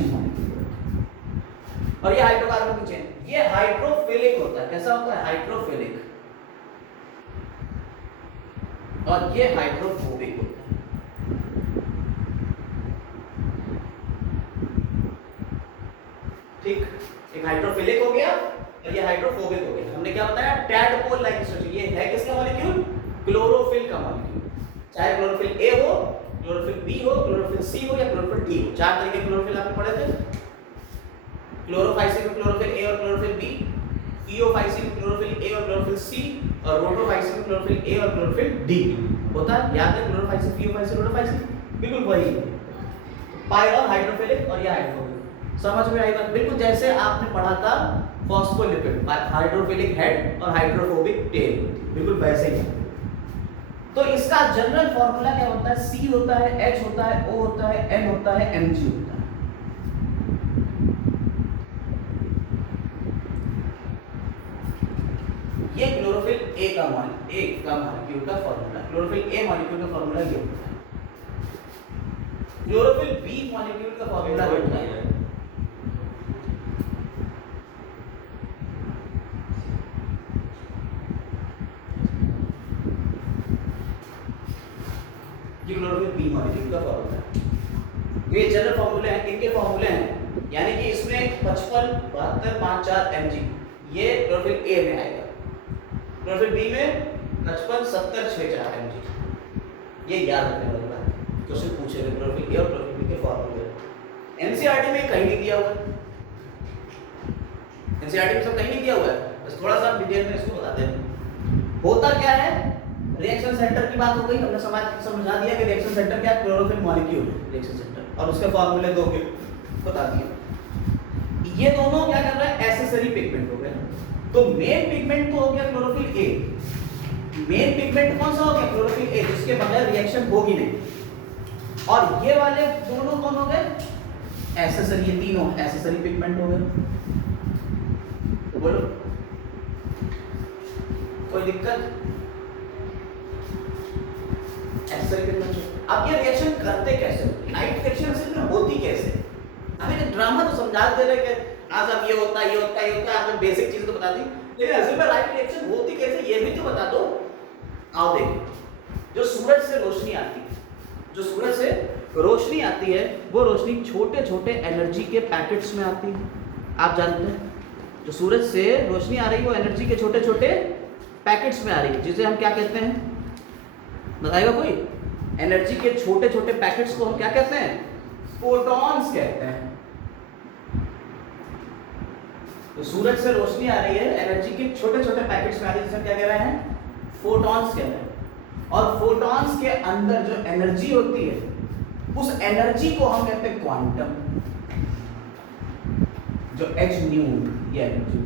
और ये हाइड्रोकार्बन की चेन, ये हाइड्रोफिलिक होता है। कैसा होता है? हाइड्रोफिलिक। और ये हाइड्रोफोबिक होता है। ठीक, एक हाइड्रोफिलिक हो गया और ये हाइड्रोफोबिक हो गया। हमने क्या बताया? Tadpole like structure. ये है किसका मॉलिक्यूल? क्लोरोफिल का मॉलिक्यूल। चाहे क्लोरोफिल ए हो, क्लोरोफिल बी हो, क्लोरोफिल सी हो या क्लोरोफिल डी हो। चार तरीके के क्लोरोफिल आपने पढ़े थे। क्लोरोफाइसिन में क्लोरोफिल ए और क्लोरोफिल बी, थियोफाइसिन में क्लोरोफिल ए और क्लोरोफिल सी, और रोटोफाइसिन में क्लोरोफिल ए और क्लोरोफिल डी होता है। याद है? क्लोरोफाइसिन, थियोफाइसिन, रोटोफाइसिन, बिल्कुल वही। पायरॉल हाइड्रोफिलिक और ये हाइड्रोफोबिक। समझ में आई बात? बिल्कुल जैसे आपने पढ़ा था फॉस्फोलिपिड, हाइड्रोफिलिक हेड और हाइड्रोफोबिक टेल, बिल्कुल वैसे ही। तो इसका जनरल फॉर्मूला क्या होता है? C होता है, H होता है, O होता है, N होता है, Mg होता है। ये क्लोरोफिल A का मॉलिक्यूल का फॉर्मूला। क्लोरोफिल A मॉलिक्यूल का फॉर्मूला ये होता है। क्लोरोफिल B मॉलिक्यूल का फॉर्मूला होता है ये क्लोरोफिल बी मॉलिक्यूल का फॉर्मूला है। ये जनरल फॉर्मूले हैं, इनके फॉर्मूले हैं, यानी कि इसमें 55 72 54 Mg ये क्लोरोफिल ए में आएगा, क्लोरोफिल बी में 55 70 64 Mg। ये याद रखने वाली बात है, क्वेश्चन पूछेगा क्लोरोफिल ए और क्लोरोफिल बी के फॉर्मूले। एनसीईआरटी में कहीं नहीं दिया हुआ है, एनसीईआरटी में सब कहीं नहीं दिया हुआ है, बस थोड़ा सा डिटेल में इसको बताते हैं। होता क्या है? रिएक्शन सेंटर की बात हो गई, हमने समझा दिया कि रिएक्शन सेंटर क्या है? क्लोरोफिल मॉलिक्यूल रिएक्शन सेंटर, और उसके फार्मूले दो के बता दिए। ये दोनों क्या कर रहा है? एक्सेसरी पिगमेंट हो गए। तो मेन पिगमेंट तो हो गया क्लोरोफिल ए। मेन पिगमेंट कौन सा हो गया? क्लोरोफिल ए, जिसके बगैर रिएक्शन होगी नहीं। और ये वाले दोनों कौन हो गए? एक्सेसरी, ये तीनों एक्सेसरी पिगमेंट हो गए। तो बोलो कोई दिक्कत? अब ये रिएक्शन करते कैसे? लाइट रिएक्शन सिर्फ होती कैसे? हमें तो ड्रामा तो समझा दे रहे कि आज अब ये होता है, ये होता है, ये होता है, आपने बेसिक चीजें तो बता दी, लेकिन असल में लाइट रिएक्शन होती कैसे ये भी तो बता दो। आओ देखिए, जो सूरज से रोशनी आती है, जो सूरज से रोशनी आती है, वो रोशनी छोटे छोटे एनर्जी के पैकेट्स में आती है। आप जानते हैं जो सूरज से रोशनी आ रही है वो एनर्जी के छोटे छोटे पैकेट्स में आ रही है, जिसे हम क्या कहते हैं? बताएगा कोई? एनर्जी के छोटे छोटे पैकेट्स को हम क्या कहते हैं? फोटॉन्स कहते हैं। तो सूरज से रोशनी आ रही है, एनर्जी के छोटे छोटे पैकेट्स में आ रही है, जिसे हम क्या कह रहे हैं? फोटॉन्स कह रहे हैं। और फोटॉन्स के अंदर जो एनर्जी होती है, उस एनर्जी को हम कहते हैं क्वांटम। जो h न्यू ये एनर्जी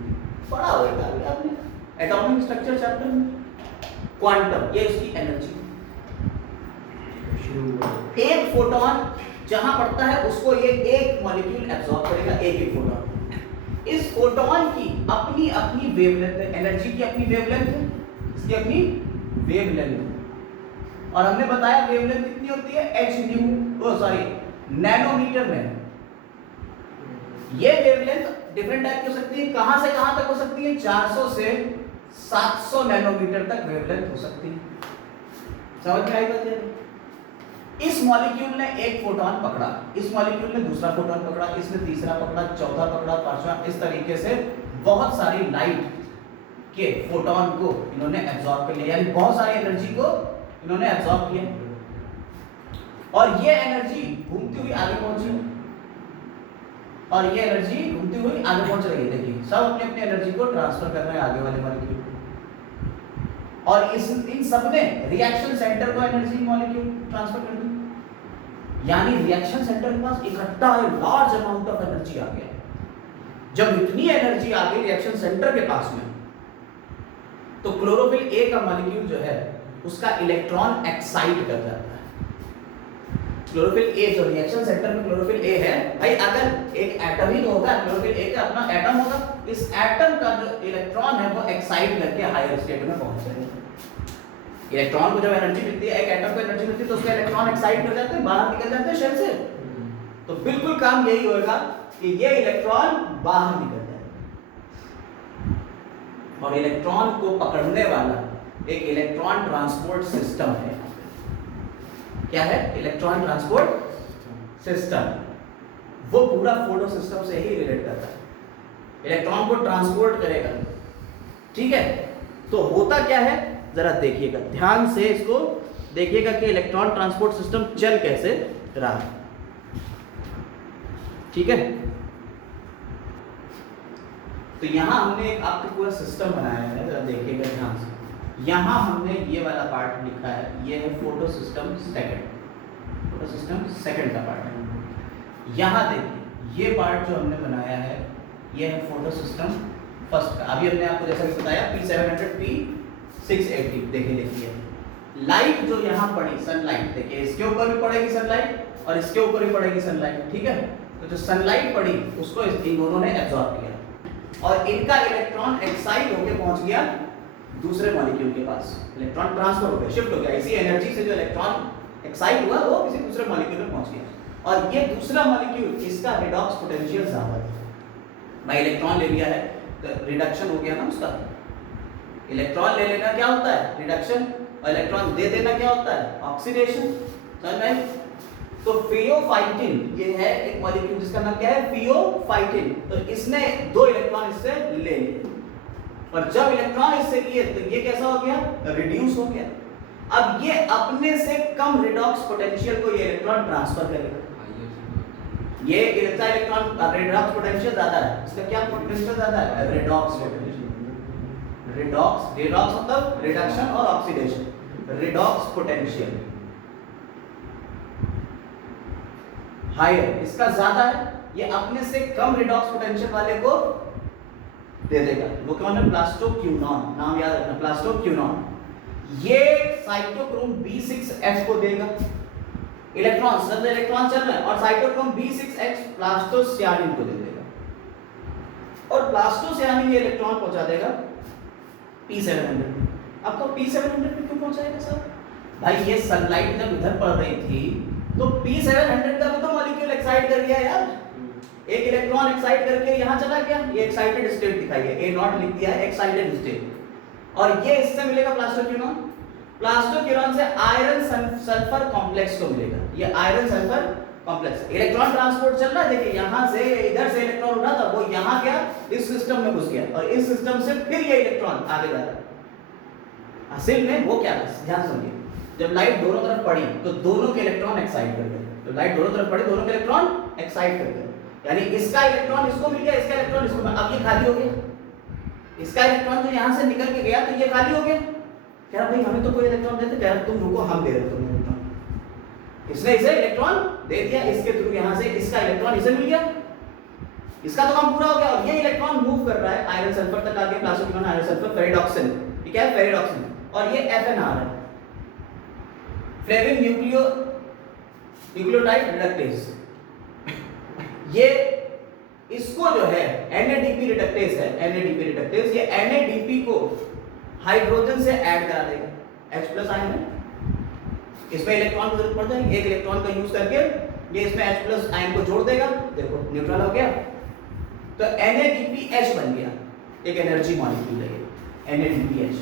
पढ़ा होगा आपने एटॉमिक स्ट्रक्चर चैप्टर में। क्वांटम ये उसकी एनर्जी। एक फोटोन जहां पड़ता है उसको ये एक मॉलिक्यूल एब्सॉर्ब करेगा, एक फोटोन। इस फोटोन की अपनी अपनी वेवलेंथ है, एनर्जी की अपनी वेवलेंथ है, इसकी अपनी वेवलेंथ है। और हमने बताया वेवलेंथ कितनी होती है? h न्यू नैनोमीटर में। ये वेवलेंथ डिफरेंट टाइप की हो सकती है, कहां से कहां तक हो सकती है? 400 से 700 नैनोमीटर तक वेवलेंथ हो सकती है। समझ में आई बात? इस मॉलिक्यूल ने एक फोटोन पकड़ा, इस मॉलिक्यूल ने दूसरा फोटोन पकड़ा, इसने तीसरा पकड़ा, चौथा पकड़ा, पांचवा, इस तरीके से बहुत सारी लाइट के फोटोन को इन्होंने एब्सॉर्ब कर लिया, यानी बहुत सारी एनर्जी को इन्होंने एब्सॉर्ब किया। और ये एनर्जी घूमती हुई आगे पहुंची, और ये एनर्जी घूमती हुई आगे पहुंच रही है। देखिए सब अपनी अपनी एनर्जी को ट्रांसफर कर रहे हैं आगे वाले मॉलिक्यूल को, और इन सब ने रिएक्शन सेंटर को एनर्जी मॉलिक्यूल ट्रांसफर कर दी। यानी रिएक्शन सेंटर के पास इकट्ठा लार्ज अमाउंट ऑफ एनर्जी आ गया। जब इतनी एनर्जी आ गई रिएक्शन सेंटर के पास में, तो क्लोरोफिल ए का मॉलिक्यूल जो है उसका इलेक्ट्रॉन एक्साइट कर जाता है। क्लोरोफिल ए जो रिएक्शन सेंटर में क्लोरोफिल ए है, भाई अगर एक एटम ही तो होगा, क्लोरोफिल ए का अपना एटम होगा, इस एटम का जो इलेक्ट्रॉन है वो एक्साइट करके हायर स्टेट में पहुंच जाएगा। इलेक्ट्रॉन को जब एनर्जी मिलती है, एक एटम को एनर्जी मिलती है, तो उसका इलेक्ट्रॉन एक्साइट कर जाते हैं, बाहर निकल जाते हैं शेल से। तो बिल्कुल काम यही होगा कि ये इलेक्ट्रॉन बाहर निकल जाए, और इलेक्ट्रॉन को पकड़ने वाला एक इलेक्ट्रॉन ट्रांसपोर्ट सिस्टम है। क्या है? Electron transport system. वो पूरा फोटो सिस्टम से ही रिलेट करता है, इलेक्ट्रॉन को ट्रांसपोर्ट करेगा। ठीक है, तो होता क्या है जरा देखिएगा, ध्यान से इसको देखिएगा कि इलेक्ट्रॉन ट्रांसपोर्ट सिस्टम चल कैसे रहा है। ठीक है, तो यहां हमने एक आपको पूरा सिस्टम बनाया है, जरा देखिएगा ध्यान से। यहां हमने ये वाला पार्ट लिखा है, ये है photo system second, photo system second का पार्ट है। यहां देखिए ये पार्ट जो हमने बनाया है ये है फोटो सिस्टम फर्स्ट का। अभी हमने आपको जैसा कि बताया P700 P680। देखिए लाइट जो यहाँ पड़ी सनलाइट, देखिए इसके ऊपर भी पड़ेगी सनलाइट और इसके ऊपर भी पड़ेगी सनलाइट। ठीक है, तो जो सनलाइट पड़ी उसको इन दोनों ने एब्जॉर्ब किया और इनका इलेक्ट्रॉन एक्साइट होकर पहुंच गया दूसरे मॉलिक्यूल के पास। इलेक्ट्रॉन ट्रांसफर हो गया, शिफ्ट हो गया, इसी एनर्जी से जो इलेक्ट्रॉन एक्साइट हुआ वो किसी दूसरे मॉलिक्यूल में पहुंच गया। और ये दूसरा मॉलिक्यूल, इसका रिडॉक्स पोटेंशियल ज्यादा है। भाई इलेक्ट्रॉन ले लिया है तो रिडक्शन हो गया ना उसका। इलेक्ट्रॉन ले लेना क्या होता है? रिडक्शन। और इलेक्ट्रॉन दे देना क्या होता है? ऑक्सीडेशन। समझ में? तो फियोफाइटिन ये है एक मॉलिक्यूल जिसका नाम क्या है? फियोफाइटिन। तो इसने 2 इलेक्ट्रॉन इससे ले लिए, और जब इलेक्ट्रॉन इससे लिए तो ये कैसा हो गया? रिड्यूस हो गया। अब ये अपने से कम रिडॉक्स पोटेंशियल को ये इलेक्ट्रॉन ट्रांसफर करेगा। ये इलेक्ट्रॉन रिडॉक्स पोटेंशियल ज्यादा है, इसका क्या पोटेंशियल ज्यादा है? Redox potential. रिडॉक्स मतलब रिडक्शन और ऑक्सीडेशन। रिडॉक्स पोटेंशियल हायर, इसका ज्यादा है, ये अपने से कम रिडॉक्स पोटेंशियल वाले को दे देगा। वो कौन है? प्लास्टोक्यूनॉन। नाम याद रखना, प्लास्टोक्यूनॉन। ये साइटोक्रोम B6H को देगा। इलेक्ट्रॉन सब इलेक्ट्रॉन चल रहे हैं और साइटोक्रोम B6H प्लास्टोसियानिन को दे देगा, और प्लास्टोसियानिन ये इलेक्ट्रॉन पहुंचा देगा P700। अब तो P700 पे क्यों पहुंचाएगा सर? भाई ये सनलाइट जब इधर पड़ रही थी तो P700 का भी तो मॉलिक्यूल एक्साइट कर गया यार। एक इलेक्ट्रॉन एक्साइट करके यहां चला गया, ये एक्साइटेड स्टेट दिखाई है, A0 लिख दिया है एक्साइटेड स्टेट। और ये इससे मिलेगा प्लास्टोक्यूनॉन। प्लास्टोक्यूनॉन से आयरन सल्फर कॉम्प्लेक्स को मिलेगा। ये iron sulphur complex, electron transport चल रहा है। देखिए यहां से इधर से इलेक्ट्रॉन उठा था, वो यहां गया, इस सिस्टम में घुस गया, और इस सिस्टम से फिर ये इलेक्ट्रॉन आगे जा रहा है। असल में वो क्या है, ध्यान समझिए। जब लाइट दोनों तरफ पड़ी तो दोनों के इलेक्ट्रॉन एक्साइट कर गए। तो लाइट दोनों तरफ पड़ी, दोनों के इलेक्ट्रॉन एक्साइट कर गए, यानी इसका इलेक्ट्रॉन इसको मिल गया, इसका इलेक्ट्रॉन इसको मिल गया। अब ये खाली हो गया, इसका इलेक्ट्रॉन जो यहां से निकल के गया तो ये खाली हो गया। कह रहा भाई हमें तो कोई इलेक्ट्रॉन देते, कह रहा तुम रुको हम दे रहे हो तुम्हें इलेक्ट्रॉन। इसने इसे इलेक्ट्रॉन दे दिया, इसके थ्रू यहां से इसका इलेक्ट्रॉन इसे मिल गया, इसका तो काम पूरा हो गया। और ये इलेक्ट्रॉन मूव कर रहा है आयरन सल्फर तक आके, प्लास्टोक्यूनॉन आयरन सल्फर फेरिडॉक्सिन, ये क्या है? फेरिडॉक्सिन। और ये FNR है, फ्लेविन न्यूक्लियोटाइड रिडक्टेज। ये इसको जो है NADP रिडक्टेज है, NADP रिडक्टेज, ये NADP को हाइड्रोजन से ऐड करा देगा। H+ आयन है, इसमें इलेक्ट्रॉन की जरूरत पड़ जाएगी, एक इलेक्ट्रॉन का यूज करके ये इसमें H+ आयन को जोड़ देगा। देखो न्यूट्रल हो गया, तो NADPH बन गया, एक एनर्जी मॉलिक्यूल है ये NADPH।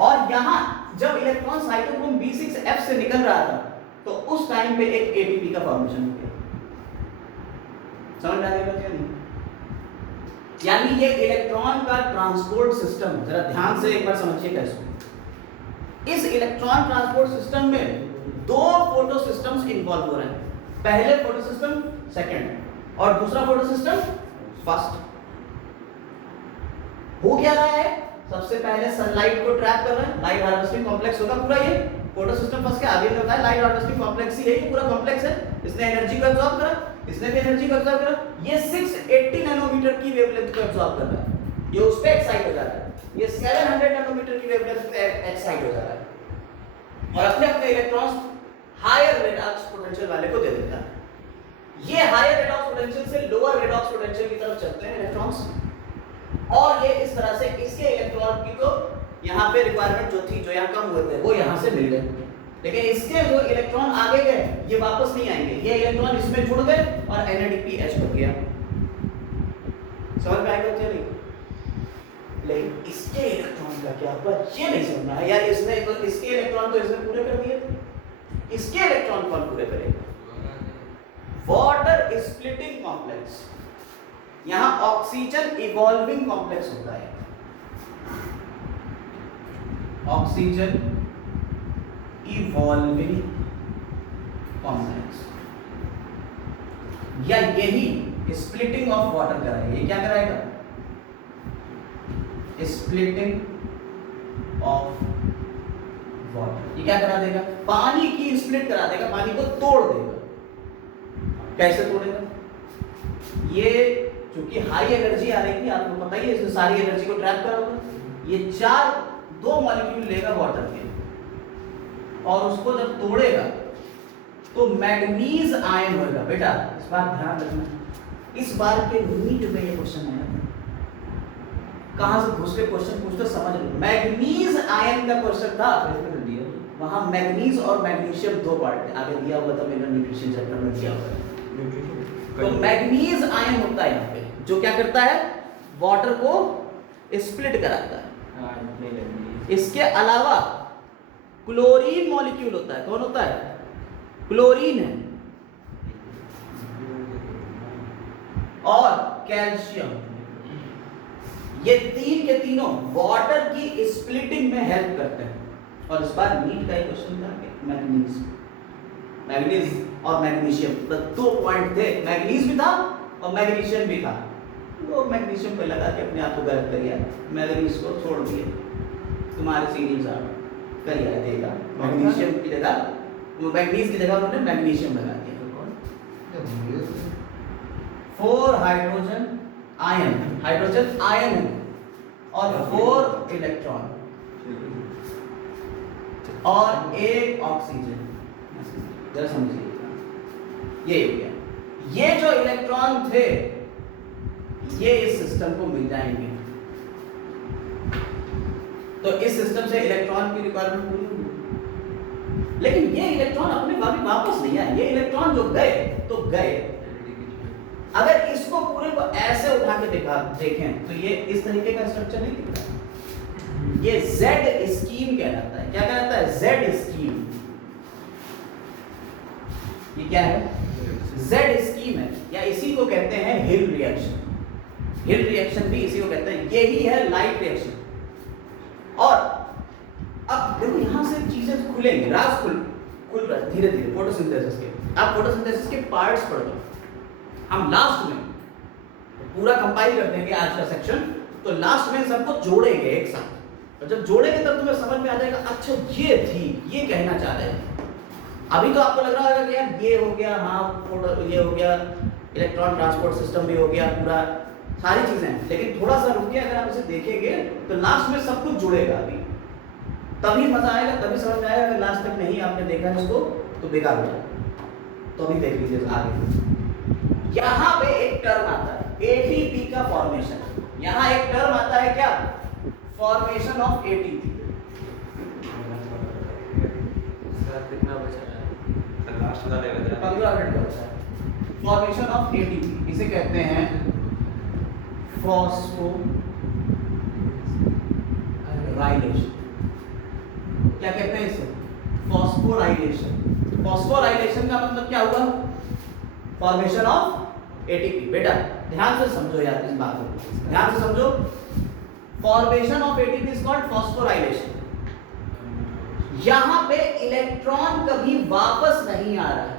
और यहां जब इलेक्ट्रॉन साइटोक्रोम B6F से निकल रहा था तो उस टाइम पे एक ATP का फॉर्मेशन हो गया। समझ में आ गया क्या नहीं? यानी ये इलेक्ट्रॉन का ट्रांसपोर्ट सिस्टम, जरा ध्यान से एक बार समझिएगा इसको। इस इलेक्ट्रॉन ट्रांसपोर्ट सिस्टम में 2 फोटो सिस्टम्स इन्वॉल्व हो रहे हैं। पहले फोटो सिस्टम, सेकंड। और दूसरा फोटो सिस्टम फर्स्ट। हो क्या रहा है, सबसे पहले सनलाइट को ट्रैप कर रहा है, लाइट हार्वेस्टिंग कॉम्प्लेक्स होगा पूरा ये फोटो सिस्टम फर्स्ट के आगे में होता है, लाइट हार्वेस्टिंग कॉम्प्लेक्स ही है, ये पूरा कॉम्प्लेक्स है। इसने एनर्जी को एब्जॉर्ब करा, इसने भी एनर्जी को एब्जॉर्ब करा, ये 680 नैनोमीटर की वेवलेंथ को एब्जॉर्ब कर रहा है, ये उस पे एक्साइट हो जा रहा है, ये 700 नैनोमीटर की वेवलेंथ पे एक्साइट हो जा रहा है और अपने अपने इलेक्ट्रॉन्स हायर रेडॉक्स पोटेंशियल वाले को दे देता है। ये हायर रेडॉक्स पोटेंशियल से लोअर रेडॉक्स पोटेंशियल की तरफ चलते हैं इलेक्ट्रॉन्स, और ये इस तरह से इसके इलेक्ट्रॉन की तो यहाँ पे रिक्वायरमेंट जो थी, जो यहाँ कम हुए थे, वो यहाँ से मिल गए, लेकिन इसके जो इलेक्ट्रॉन आगे गए ये वापस नहीं आएंगे, ये इलेक्ट्रॉन इसमें जुड़ गए और NADPH बन गया। समझ में आएगा क्या नहीं? लेकिन इसके इलेक्ट्रॉन का क्या हुआ ये नहीं समझना है यार, इसने तो इसके इलेक्ट्रॉन तो इसने पूरे कर दिए थे, इसके इलेक्ट्रॉन कौन पूरे करेगा? वाटर स्प्लिटिंग कॉम्प्लेक्स, यहां ऑक्सीजन इवॉल्विंग कॉम्प्लेक्स होता है, ऑक्सीजन इवॉल्विंग कॉम्प्लेक्स, या यही स्प्लिटिंग ऑफ वाटर कराएगा। ये क्या कराएगा? स्प्लिटिंग ऑफ वाटर, ये क्या करा देगा? पानी की स्प्लिट करा देगा, पानी को तोड़ देगा। कैसे तोड़ेगा? ये क्योंकि हाई एनर्जी आ रही थी, आपको पता ही है, इसने सारी एनर्जी को ट्रैप करा होगा, ये दो मॉलिक्यूल लेगा वाटर के और उसको जब तोड़ेगा तो मैग्नीज आयन होगा। बेटा इस बार ध्यान रखना, इस बार के नीट में ये क्वेश्चन आया था, कहां से घुस के क्वेश्चन पूछते समझ लो। मैग्नीज आयन का क्वेश्चन था, वहां मैग्नीज और मैग्नीशियम दो पार्ट थे, आगे दिया हुआ था मिनरल न्यूट्रिशन चैप्टर में दिया हुआ है। तो मैग्नीज आयन होता है यहाँ पे, जो क्या करता है? वाटर को स्प्लिट कराता है। इसके अलावा क्लोरीन मॉलिक्यूल होता है, कौन होता है? क्लोरीन है, और कैल्शियम, ये तीन के तीनों वाटर की स्प्लिटिंग में हेल्प करते हैं। और इस बार नीट का एक क्वेश्चन था मैग्नीज और मैग्नीशियम, तो दो पॉइंट थे, मैग्नीज भी था और मैग्नीशियम भी था। वो मैग्नीशियम पे लगा के अपने आप को गलत कर लिया, मैग्नीज को छोड़ दिए, तुम्हारे सीनियर साहब कर लिया देगा, मैग्नीशियम की जगह, वो मैग्नीज की जगह उन्होंने मैग्नीशियम लगा दिया। 4 हाइड्रोजन आयन और 4 इलेक्ट्रॉन और 1 ऑक्सीजन। जरा समझिए, ये हो गया। ये जो इलेक्ट्रॉन थे ये इस सिस्टम को मिल जाएंगे, तो इस सिस्टम से इलेक्ट्रॉन की रिक्वायरमेंट पूरी होगी। लेकिन ये इलेक्ट्रॉन अपने वापस नहीं आए, ये इलेक्ट्रॉन जो गए तो गए। अगर इसको पूरे को ऐसे उठा के देखें तो ये इस तरीके का स्ट्रक्चर नहीं दिख रहा, ये Z स्कीम कहलाता है। क्या कहलाता है? Z scheme. ये क्या है? Z स्कीम है, या इसी को कहते हैं हिल रिएक्शन। हिल रिएक्शन भी इसी को कहते हैं, यही है लाइट रिएक्शन। और अब देखो यहां से चीजें खुलेंगी, राज खुल रहा है धीरे धीरे फोटोसिंथेसिस के। आप फोटोसिंथेसिस के पार्ट्स पढ़ लो, हम लास्ट में पूरा कंपाइल कर देंगे आज का सेक्शन, तो लास्ट में सबको जोड़ेंगे एक साथ, और जब जोड़ेंगे तब तुम्हें समझ में आ जाएगा अच्छा ये थी, ये कहना चाह रहे हैं। अभी तो आपको लग रहा होगा कि यार ये हो गया, हाँ फोटो ये हो गया, इलेक्ट्रॉन ट्रांसपोर्ट सिस्टम भी हो गया, पूरा सारी चीजें, लेकिन थोड़ा सा रुकिए, अगर आप इसे देखेंगे तो लास्ट में सब कुछ जुड़ेगा। अभी तभी मजा आएगा, तभी समझ में आएगा। अगर लास्ट तक नहीं आपने देखा इसको तो बेकार हो जाएगा। तो अभी देख लीजिए आगे, यहाँ पे एक टर्म आता है एटीपी का फॉर्मेशन। यहाँ एक टर्म आता है क्या? Formation of ATP. कितना बचा है? लास्ट वाला ले लेते हैं। 15 मिनट का बचा है। फॉर्मेशन ऑफ एटीपी, इसे कहते हैं फॉस्फोराइलेशन। क्या कहते हैं इसे? फॉस्फोराइलेशन। फॉस्फोराइलेशन का मतलब क्या हुआ? Formation of ATP. बेटा ध्यान से समझो यार, इस बात को ध्यान से समझो। Formation of ATP is called phosphorylation. यहां पे इलेक्ट्रॉन कभी वापस नहीं आ रहा है,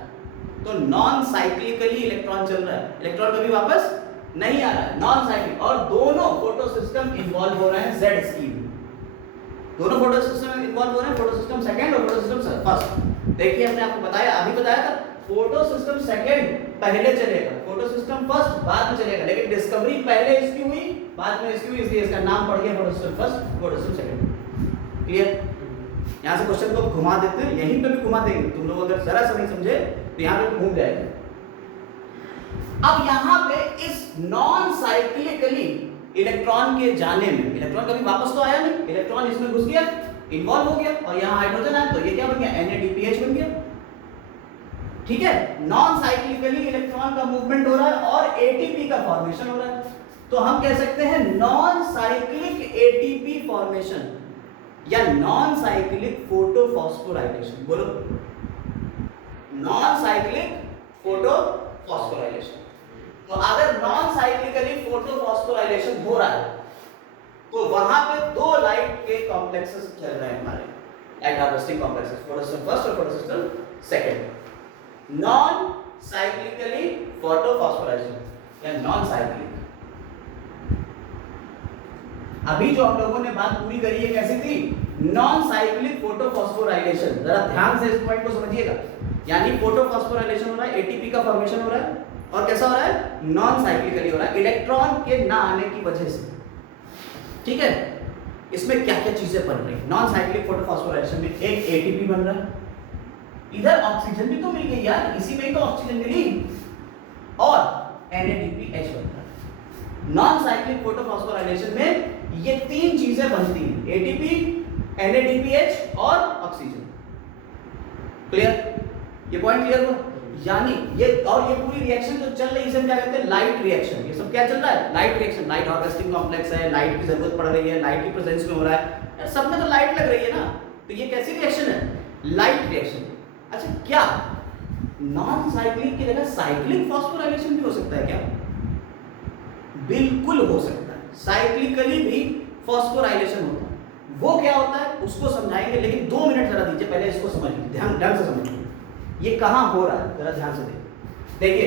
तो नॉन साइक्लिकली इलेक्ट्रॉन चल रहा है, इलेक्ट्रॉन कभी वापस नहीं आ रहा है, नॉन साइक्लिक। और दोनों फोटो सिस्टम इन्वॉल्व हो रहे हैं जेड स्कीम, दोनों फोटो सिस्टम इन्वॉल्व हो रहे हैं, फोटो सिस्टम सेकंड और फोटो सिस्टम फर्स्ट। देखिए हमने आपको बताया, अभी बताया था फोटो सिस्टम सेकंड पहले चलेगा, फोटो सिस्टम फर्स्ट बाद में चलेगा, लेकिन डिस्कवरी पहले इसकी हुई बाद में इसकी हुई, इसलिए इसका नाम पड़ गया photo system first photo system second. Clear? यहाँ से क्वेश्चन को घुमा देते हैं, यहीं पे भी घुमा देंगे, तुम लोग अगर जरा सा नहीं समझे तो यहाँ पे घूम जाएगा। अब यहाँ पे इस नॉन साइक्लिकली इलेक्ट्रॉन के जाने में, इलेक्ट्रॉन कभी वापस तो आया नहीं, इलेक्ट्रॉन इसमें घुस गया, इन्वॉल्व हो गया, और यहाँ हाइड्रोजन आया, तो ये क्या बन गया, NADPH बन गया। ठीक है, नॉन साइक्लिकली इलेक्ट्रॉन का मूवमेंट हो रहा है और ATP का फॉर्मेशन हो रहा है, तो हम कह सकते हैं नॉन साइक्लिक ATP फॉर्मेशन या नॉन साइक्लिक फोटोफॉस्फोराइलेशन। बोलो, नॉन साइक्लिक फोटोफॉस्फोराइलेशन। तो अगर नॉन साइक्लिकली फोटोफॉस्फोराइलेशन हो रहा है तो वहां पे दो लाइट के कॉम्प्लेक्सेस चल रहे हैं हमारे, light harvesting complexes, photosystem first और photosystem second. Non cyclically photophosphorylation या नॉन साइक्लिक। अभी जो हम लोगों ने बात पूरी करी है कैसी थी, नॉन साइक्लिक फोटोफॉस्फोराइलेशन। जरा ध्यान से इस पॉइंट को समझिएगा, यानी फोटोफॉस्फोराइलेशन हो रहा है, ATP का फॉर्मेशन हो रहा है, और कैसा हो रहा है, नॉन साइक्लिकली हो रहा है, इलेक्ट्रॉन के ना आने की वजह से। ठीक है, इसमें क्या क्या चीजें बन रही है नॉन साइक्लिक फोटोफॉस्फोराइलेशन में, एक ATP बन रहा है, इधर ऑक्सीजन भी तो मिल गई यार, इसी में ही तो ऑक्सीजन मिली, और NADPH बन रहा है। नॉन साइक्लिक फोटोफॉस्फोराइलेशन में ये तीन चीजें बनती हैं, ATP, NADPH और ऑक्सीजन। क्लियर? ये पॉइंट क्लियर हुआ? यानी ये और ये पूरी रिएक्शन जो चल रही है इसे हम क्या कहते हैं, लाइट रिएक्शन। ये सब क्या चल रहा है, light reaction, light harvesting complex है, लाइट की जरूरत पड़ रही है, लाइट की प्रेजेंस में हो रहा है, सब में तो लाइट लग रही है ना, तो ये कैसी रिएक्शन है, लाइट रिएक्शन। अच्छा, क्या नॉन साइक्लिक की जगह साइक्लिक फॉस्फोराइलेशन भी हो सकता है क्या? बिल्कुल हो सकता है, साइक्लिकली भी फॉस्फोराइलेशन होता है। वो क्या होता है उसको समझाएंगे, लेकिन 2 मिनट जरा दीजिए, पहले इसको समझिए, ध्यान से समझिए ये कहाँ हो रहा है, जरा ध्यान से देखिए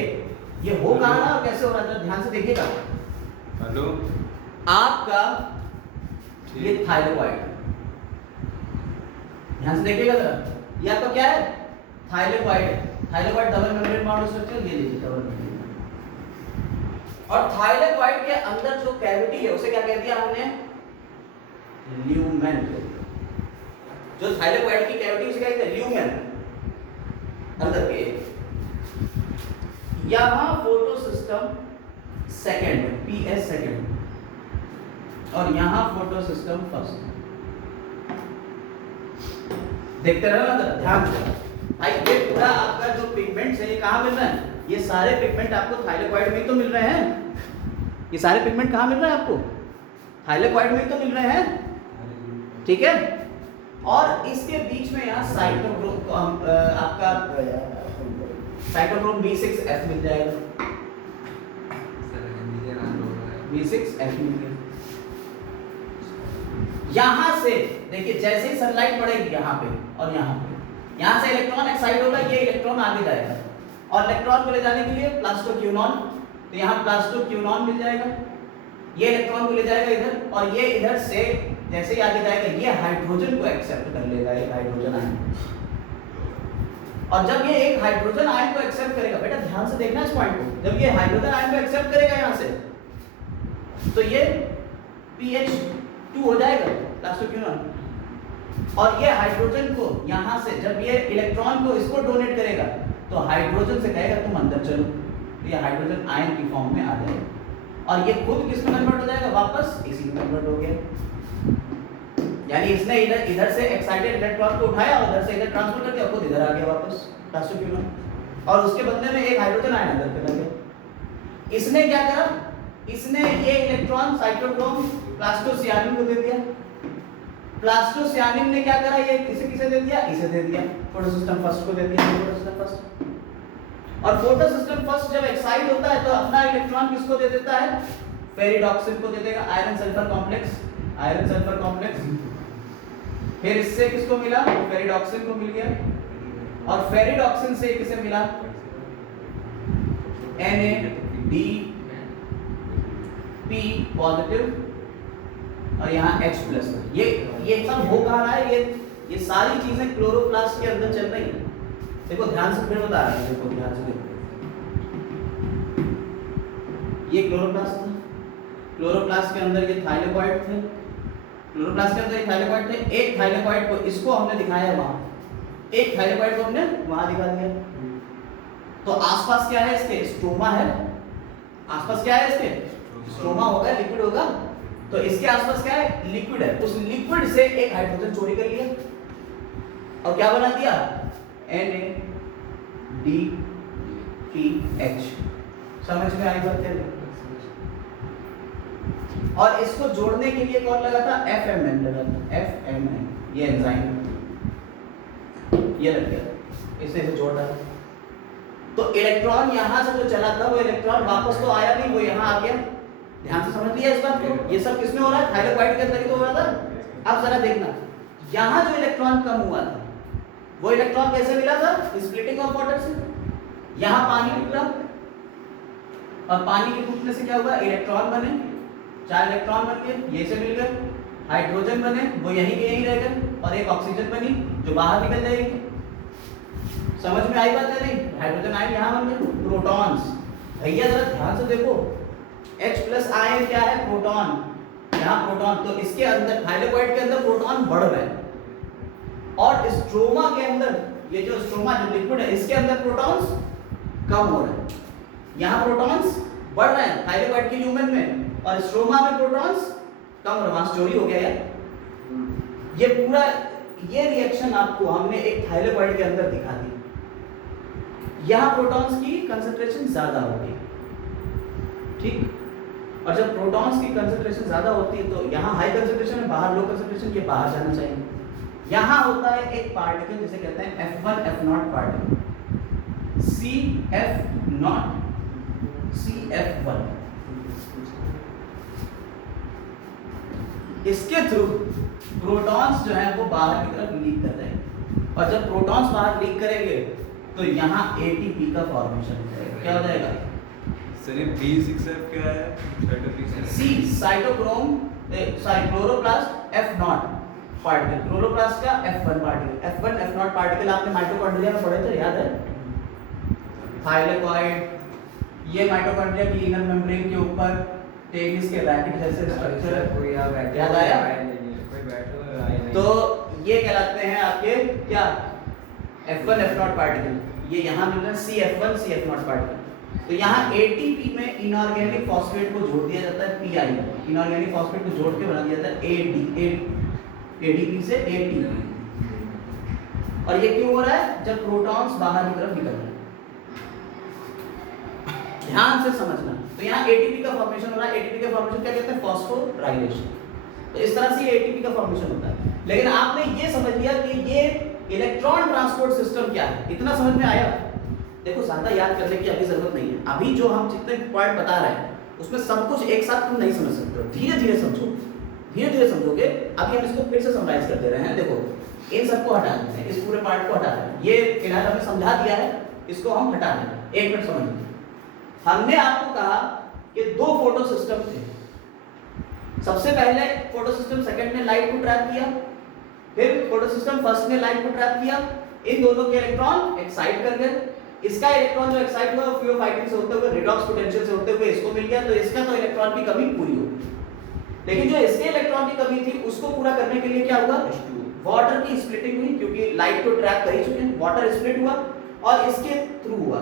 ये हो कहाँ रहा है और कैसे हो रहा है, जरा ध्यान से देखिएगा। हेलो, आपका ये थायरोइड, ध्यान से देखिएगा जरा, ये आपका क्या है, थायरोइड है। Thyroid double membrane bound structure, ये लीजिए डबल मेम्ब्रेन। और थायरोइड के अंदर जो कैविटी है उसे क्या कह दिया हमने, ल्यूमेन। जो थायरोइड की कैविटी उसे क्या कहते हैं, ल्यूमेन, अंदर के। यहां photo system second, PS second, और यहां फोटो सिस्टम फर्स्ट। देखते रहना जरा ध्यान से भाई, ये पूरा आपका जो पिगमेंट्स है ये कहां मिल रहा है, ये सारे पिगमेंट आपको थायरोइड में ही तो मिल रहे हैं। ये सारे पिगमेंट कहां मिल रहे हैं आपको, थायरोइड में ही तो मिल रहे हैं। ठीक है, और इसके बीच में यहाँ साइटोक्रोम आपका साइटोक्रोम B6F मिल जाएगा, B6F मिल गया। यहाँ से देखिए जैसे ही सनलाइट पड़ेगी यहाँ पे और यहाँ पे, यहाँ से इलेक्ट्रॉन एक्साइट होगा, ये इलेक्ट्रॉन आगे जाएगा, और इलेक्ट्रॉन को ले जाने के लिए प्लास्टोक्यूनॉन, तो यहाँ प्लास्टोक्यूनॉन मिल जाएगा, ये इलेक्ट्रॉन को ले जाएगा इधर, और ये इधर से जैसे ही आगे जाएगा ये हाइड्रोजन को एक्सेप्ट कर लेगा, एक हाइड्रोजन आयन। और जब ये एक हाइड्रोजन आयन को एक्सेप्ट करेगा, बेटा ध्यान से देखना इस पॉइंट को, जब ये हाइड्रोजन आयन को एक्सेप्ट करेगा यहाँ से, तो ये PH2 हो जाएगा प्लास्टोक्यूनॉन, और ये हाइड्रोजन को यहाँ से जब ये इलेक्ट्रॉन को इसको डोनेट करेगा तो हाइड्रोजन से कहेगा तुम अंदर चलो, तो ये हाइड्रोजन आयन की फॉर्म में आ जाएगा, और ये खुद किस में कन्वर्ट हो जाएगा, वापस इसी में कन्वर्ट हो गया। यानी इसने इधर से एक्साइटेड इलेक्ट्रॉन को उठाया और इधर से इधर ट्रांसफर कर दिया, खुद इधर आ गया वापस प्लास्टोक्यूनॉन, और उसके बदले में एक हाइड्रोजन आयन अंदर चला गया। इसने क्या करा, इसने ये इलेक्ट्रॉन साइटोक्रोम प्लास्टोसियानिन को दे दिया, प्लास्टोसियानिन ने क्या करा, ये किसे दे दिया, इसे दे दिया, फोटोसिस्टम फर्स्ट को दे दिया, फोटोसिस्टम फर्स्ट। और फोटोसिस्टम फर्स्ट जब एक्साइट होता है तो अपना इलेक्ट्रॉन किसको दे देता है, फेरिडॉक्सिन को दे देगा, iron sulphur complex, iron sulphur complex. फिर इससे किसको मिला, फेरिडॉक्सिन को मिल गया, और फेरिडॉक्सिन से किसे मिला, NADP पॉजिटिव और यहाँ H प्लस। ये सब हो कहाँ रहा है? ये सारी चीजें क्लोरोप्लास्ट के अंदर चल रही हैं। देखो ध्यान से फिर बता रहे हैं, देखो ध्यान से देखो, ये क्लोरोप्लास्ट था, क्लोरोप्लास्ट के अंदर ये थाइलेकॉइड थे, क्लोरोप्लास्ट के अंदर एक थाइलेकॉइड थे, एक थाइलेकॉइड को इसको हमने दिखाया वहां, एक थाइलेकॉइड को हमने वहां दिखा दिया। तो आसपास क्या है इसके? स्ट्रोमा है। आसपास क्या है इसके? स्ट्रोमा होगा, लिक्विड होगा। तो इसके आसपास क्या है? लिक्विड है। उस लिक्विड से एक हाइड्रोजन चोरी कर लिया और क्या बना दिया? NADPH। समझ में आई बात? और इसको जोड़ने के लिए कौन लगा था? FMN लगा था, FMN, ये एंजाइम, ये लग गया, इसे जोड़ डाला। तो इलेक्ट्रॉन यहां से जो चला था वो इलेक्ट्रॉन वापस तो आया नहीं, वो यहां आ गया। ध्यान से समझ लिया इस बात को? ये सब किसमें हो रहा है? थाइलेकॉइड के अंदर ही तो हो रहा था। अब जरा देखना, यहां जो इलेक्ट्रॉन कम हुआ था वो इलेक्ट्रॉन कैसे मिला था? स्प्लिटिंग ऑफ वाटर से। यहां पानी निकला और पानी के टूटने से क्या हुआ? इलेक्ट्रॉन बने, 4 इलेक्ट्रॉन बन गए, ये से मिल गए, हाइड्रोजन बने, वो यहीं के यहीं रह गए, और एक ऑक्सीजन बनी जो बाहर निकल जाएगी। समझ में आई बात है? नहीं, हाइड्रोजन आयन यहां बन गए, प्रोटॉन्स। भैया जरा ध्यान से देखो, H प्लस आयन क्या है? प्रोटॉन। यहाँ प्रोटॉन, तो इसके अंदर थाइलेकॉइड के अंदर प्रोटॉन बढ़ रहे हैं, और स्ट्रोमा के अंदर, ये जो स्ट्रोमा जो लिक्विड है इसके अंदर प्रोटॉन्स कम हो रहे हैं। यहाँ प्रोटॉन्स बढ़ रहे हैं थाइलेकॉइड के ल्यूमेन में, और स्ट्रोमा में प्रोटॉन्स कम हो रहे हैं। चोरी हो गया यार। ये पूरा ये रिएक्शन आपको हमने एक थाइलेकॉइड के अंदर दिखा दी। यहाँ प्रोटॉन्स की कंसंट्रेशन ज्यादा होगी, ठीक? और जब प्रोटॉन्स की कंसंट्रेशन ज्यादा होती है तो यहाँ हाई कंसंट्रेशन है, बाहर लो कंसंट्रेशन, के बाहर जाना चाहिए। यहाँ होता है एक पार्टिकल जिसे कहते हैं F1 F0 particle, CF0 CF1। इसके थ्रू प्रोटॉन्स जो है वो बाहर की तरफ लीक कर जाएंगे, और जब प्रोटॉन्स बाहर लीक करेंगे तो यहाँ ATP का फॉर्मेशन हो जाएगा। क्या हो जाएगा? सर ये B6F क्या है? C cytochrome chloroplast F0 particle, chloroplast का F1 particle, F1 F0 particle आपने माइटोकॉन्ड्रिया में पढ़े थे, याद है? थाइलेकॉइड, ये माइटोकॉन्ड्रिया की इनर मेम्ब्रेन के ऊपर टेनिस के रैकेट जैसे स्ट्रक्चर, याद आया? तो ये कहलाते हैं आपके क्या? F1 F0 particle. ये यहाँ मिल रहा है CF1 CF0 पार्टिकल। तो यहाँ ATP में इनऑर्गेनिक फॉस्फेट को जोड़ दिया जाता है, PI, इनऑर्गेनिक फॉस्फेट को जोड़ के बना दिया जाता है ADP से AT। और ये क्यों हो रहा है? जब प्रोटॉन्स बाहर की तरफ निकल रहे हैं। ध्यान से समझना। तो यहाँ ATP का फॉर्मेशन हो रहा है। ATP का फॉर्मेशन क्या कहते हैं? फॉस्फोराइलेशन। तो इस तरह से ATP का फॉर्मेशन होता है। लेकिन आपने ये समझ लिया कि ये इलेक्ट्रॉन ट्रांसपोर्ट सिस्टम क्या है, इतना समझ में आया? देखो ज्यादा याद करने की अभी जरूरत नहीं है। अभी जो हम जितने पॉइंट बता रहे हैं उसमें सब कुछ एक साथ तुम नहीं समझ सकते हो, धीरे धीरे समझो, धीरे धीरे समझोगे। अभी हम इसको फिर से समराइज कर दे रहे हैं। देखो इन सबको हटा देते हैं, इस पूरे पार्ट को हटा देते हैं। ये फिलहाल हमने समझा दिया है, इसको हम हटा दें। 1 मिनट समझ लीजिए। हमने आपको कहा कि 2 फोटो सिस्टम थे। सबसे पहले फोटो सिस्टम सेकंड ने लाइट को ट्रैप किया, फिर फोटो सिस्टम फर्स्ट ने लाइट को ट्रैप किया। इन दोनों के इलेक्ट्रॉन एक्साइट कर गए। इसका इलेक्ट्रॉन जो एक्साइट हुआ फ्लूओफाइटिंग से होते हुए, रिडॉक्स पोटेंशियल से होते हुए इसको मिल गया, तो इसका तो इलेक्ट्रॉन की कमी पूरी हो गई। लेकिन जो इसके इलेक्ट्रॉन की कमी थी उसको पूरा करने के लिए क्या हुआ? वाटर की स्प्लिटिंग हुई, क्योंकि लाइट को ट्रैप कर ही चुके हैं। वाटर स्प्लिट हुआ और इसके थ्रू हुआ।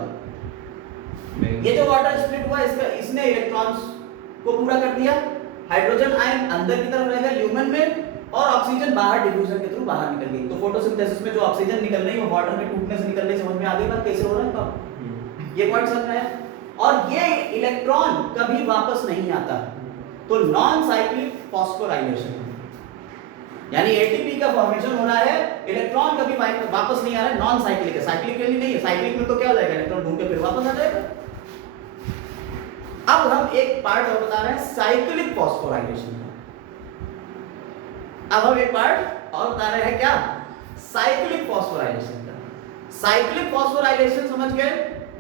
ये जो वाटर स्प्लिट हुआ इसने इलेक्ट्रॉन्स को पूरा कर दिया। हाइड्रोजन आयन अंदर की तरफ रह गया ल्यूमेन में, और ऑक्सीजन बाहर डिफ्यूजन के थ्रू बाहर निकल गई। तो फोटोसिंथेसिस में जो ऑक्सीजन निकल रही है वो वाटर के टूटने से निकल रही। समझ में आ गई बात कैसे हो रहा है? कब ये पॉइंट समझ में आया? और ये इलेक्ट्रॉन कभी वापस नहीं आता, तो नॉन साइक्लिक फॉस्फोराइलेशन, यानी ATP का फॉर्मेशन हो रहा है, इलेक्ट्रॉन कभी वापस नहीं आ रहा है, नॉन साइक्लिक है। साइक्लिक के लिए नहीं है। साइक्लिक में तो क्या हो जाएगा? इलेक्ट्रॉन घूम के फिर वापस आ जाएगा। अब हम एक पार्ट और बता रहे हैं साइक्लिक फॉस्फोराइलेशन का। अब हम एक पार्ट और बता रहे हैं क्या? साइक्लिक फॉस्फोराइलेशन का। साइक्लिक फॉस्फोराइलेशन समझ गए?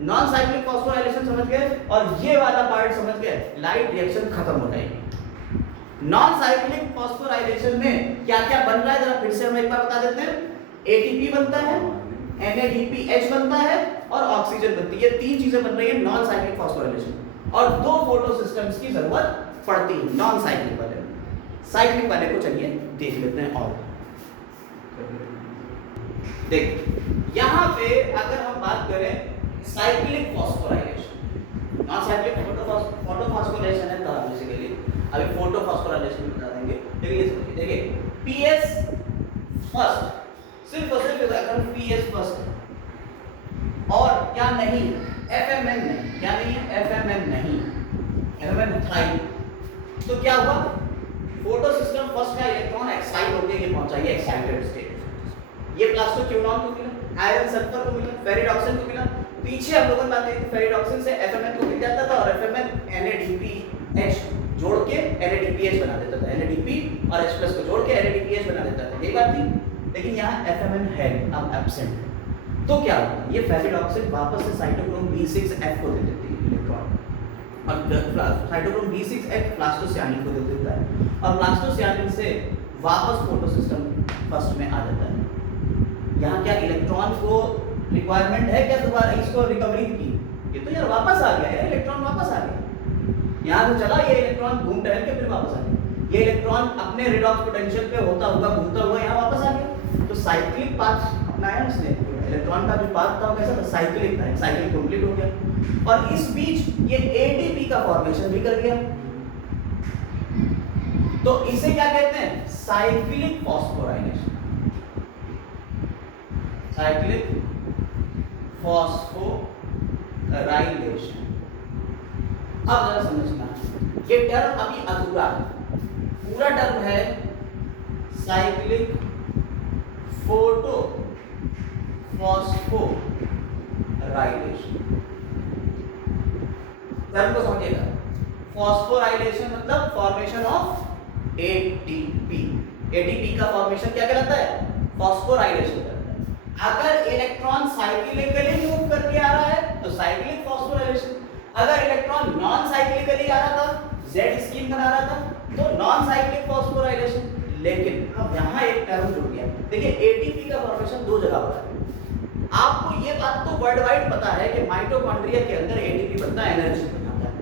नॉन साइक्लिक फॉस्फोराइलेशन समझ गए, और ये वाला पार्ट समझ गए, लाइट रिएक्शन खत्म हो जाएगी। नॉन साइक्लिक फॉस्फोराइलेशन में क्या क्या बन रहा है जरा फिर से हम एक बार बता देते हैं। एटीपी बनता है, NADPH बनता है और ऑक्सीजन बनती है। ये तीन चीजें बन रही है नॉन साइक्लिक फॉस्फोराइलेशन, और दो फोटो सिस्टम्स की जरूरत पड़ती है नॉन साइक्लिक वाले में। साइक्लिक वाले को चलिए देख लेते हैं। और देख यहाँ पे अगर हम बात करें cyclic phosphorylation, non cyclic photo phosphorylation है तो बेसिकली अभी फोटो फॉस्फोराइलेशन बता देंगे। लेकिन ये समझिए, देखिए पीएस फर्स्ट, सिर्फ और सिर्फ अगर पीएस फर्स्ट है और क्या नहीं, एफएमएन नहीं, क्या नहीं है, एफएमएन नहीं, एफएमएन मिथाइल, तो क्या हुआ, फोटो सिस्टम फर्स्ट का इलेक्ट्रॉन एक्साइट होके ये पहुंचा, ये एक्साइटेड स्टेट। ये प्लास्टोक्यूनॉन को मिला, आयरन सल्फर को मिला, फेरिडॉक्सिन को मिला। पीछे हम लोगों ने बात की फेरिडॉक्सिन से एफएमएन को मिल जाता था और एफएमएन NADPH जोड़ के NADPH बना देता था, NADP और H+ को जोड़ के NADPH बना देता था, यही बात थी। लेकिन यहाँ एफएमएन है अब एब्सेंट है, तो क्या होगा, ये फेरिडॉक्सिन वापस से साइटोक्रोम B6F को दे देती है इलेक्ट्रॉन, और साइटोक्रोम B6F प्लास्टोसियानिन को दे देता है, और प्लास्टोसियानिन से वापस फोटो सिस्टम फर्स्ट में आ जाता है। यहाँ क्या इलेक्ट्रॉन को रिक्वायरमेंट है क्या दोबारा इसको रिकवरी की, ये तो यार वापस आ गया है, इलेक्ट्रॉन वापस आ गया, यहाँ से चला ये इलेक्ट्रॉन घूम टहल के फिर वापस आ गया, ये इलेक्ट्रॉन अपने रिडॉक्स पोटेंशियल पे होता हुआ घूमता हुआ यहाँ वापस आ गया। तो साइक्लिक पाथ अपनाया उसने, इलेक्ट्रॉन का जो पाथ था वो कैसा था, साइक्लिक था, साइकिल कंप्लीट हो गया, और इस बीच ये ATP का फॉर्मेशन भी कर गया। तो इसे क्या कहते हैं, साइक्लिक फॉस्फोराइलेशन, साइक्लिक फॉस्फोराइलेशन। अब जरा समझना, ये टर्म अभी अधूरा है, पूरा टर्म है साइक्लिक फोटो फॉस्फोराइलेशन। टर्म को समझिएगा, फॉस्फोराइलेशन मतलब फॉर्मेशन ऑफ ATP, ATP का फॉर्मेशन क्या कहलाता है, फॉस्फोराइलेशन कहलाता है। अगर इलेक्ट्रॉन साइक्लिकली मूव करके आ रहा है तो साइक्लिक फॉस्फोराइलेशन, अगर इलेक्ट्रॉन नॉन साइक्लिकली आ रहा था, Z स्कीम बना रहा था, तो नॉन साइक्लिक फॉस्फोराइलेशन। लेकिन अब यहाँ एक टर्म जुड़ गया, देखिए ATP का फॉर्मेशन दो जगह होता है। आपको ये बात तो वर्ल्ड वाइड पता है कि माइटोकॉन्ड्रिया के अंदर ATP बनता है, एनर्जी बनाता है,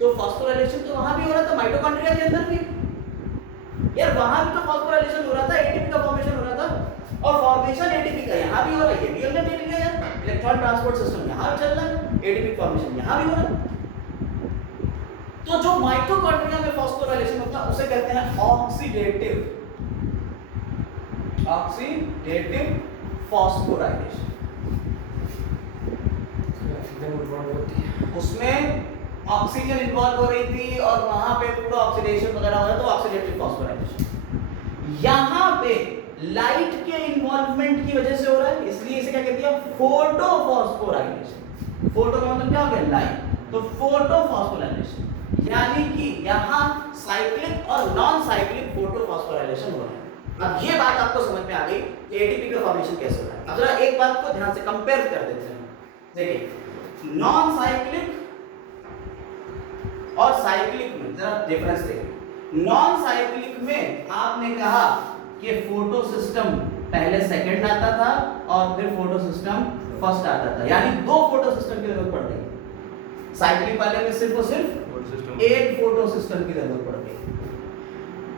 तो फॉस्फोराइलेशन तो वहां भी हो रहा था, माइटोकॉन्ड्रिया के अंदर भी यार, वहां भी तो फॉस्फोराइलेशन हो रहा था, ATP का फॉर्मेशन हो रहा था, और फॉर्मेशन ATP का यहाँ भी हो रहा है, ये भी हमने देख लिया यार, इलेक्ट्रॉन ट्रांसपोर्ट सिस्टम यहाँ भी चल रहा है, ATP फॉर्मेशन यहाँ भी हो रहा है। तो जो माइटोकॉन्ड्रिया में फॉस्फोराइलेशन होता है उसे कहते हैं ऑक्सीडेटिव फॉस्फोराइलेशन। उसमें ऑक्सीजन इन्वॉल्व हो रही थी और वहां पे पूरा ऑक्सीडेशन वगैरह हो रहा, तो ऑक्सीडेटिव फॉस्फोराइलेशन। यहाँ पे लाइट के इन्वॉल्वमेंट की वजह से हो रहा है, इसलिए इसे क्या कहते हैं, फोटो फॉस्फोराइलेशन। फोटो का मतलब क्या हो गया, लाइट, तो फोटो फॉस्फोराइलेशन, यानी कि यहाँ साइक्लिक और नॉन साइक्लिक फोटो फॉस्फोराइलेशन हो रहा है। अब ये बात आपको समझ में आ गई ATP का फॉर्मेशन कैसे हो रहा है। अब जरा एक बात को ध्यान से कंपेयर कर देते हैं, देखिए नॉन साइक्लिक और साइक्लिक में जरा डिफरेंस देखिए। नॉन साइक्लिक में आपने कहा कि फोटो सिस्टम पहले सेकंड आता था और फिर फोटो सिस्टम फर्स्ट आता था, यानी दो फोटो सिस्टम की जरूरत पड़ गई। साइक्लिक वाले में सिर्फ और सिर्फ एक फोटो सिस्टम की जरूरत पड़ गई।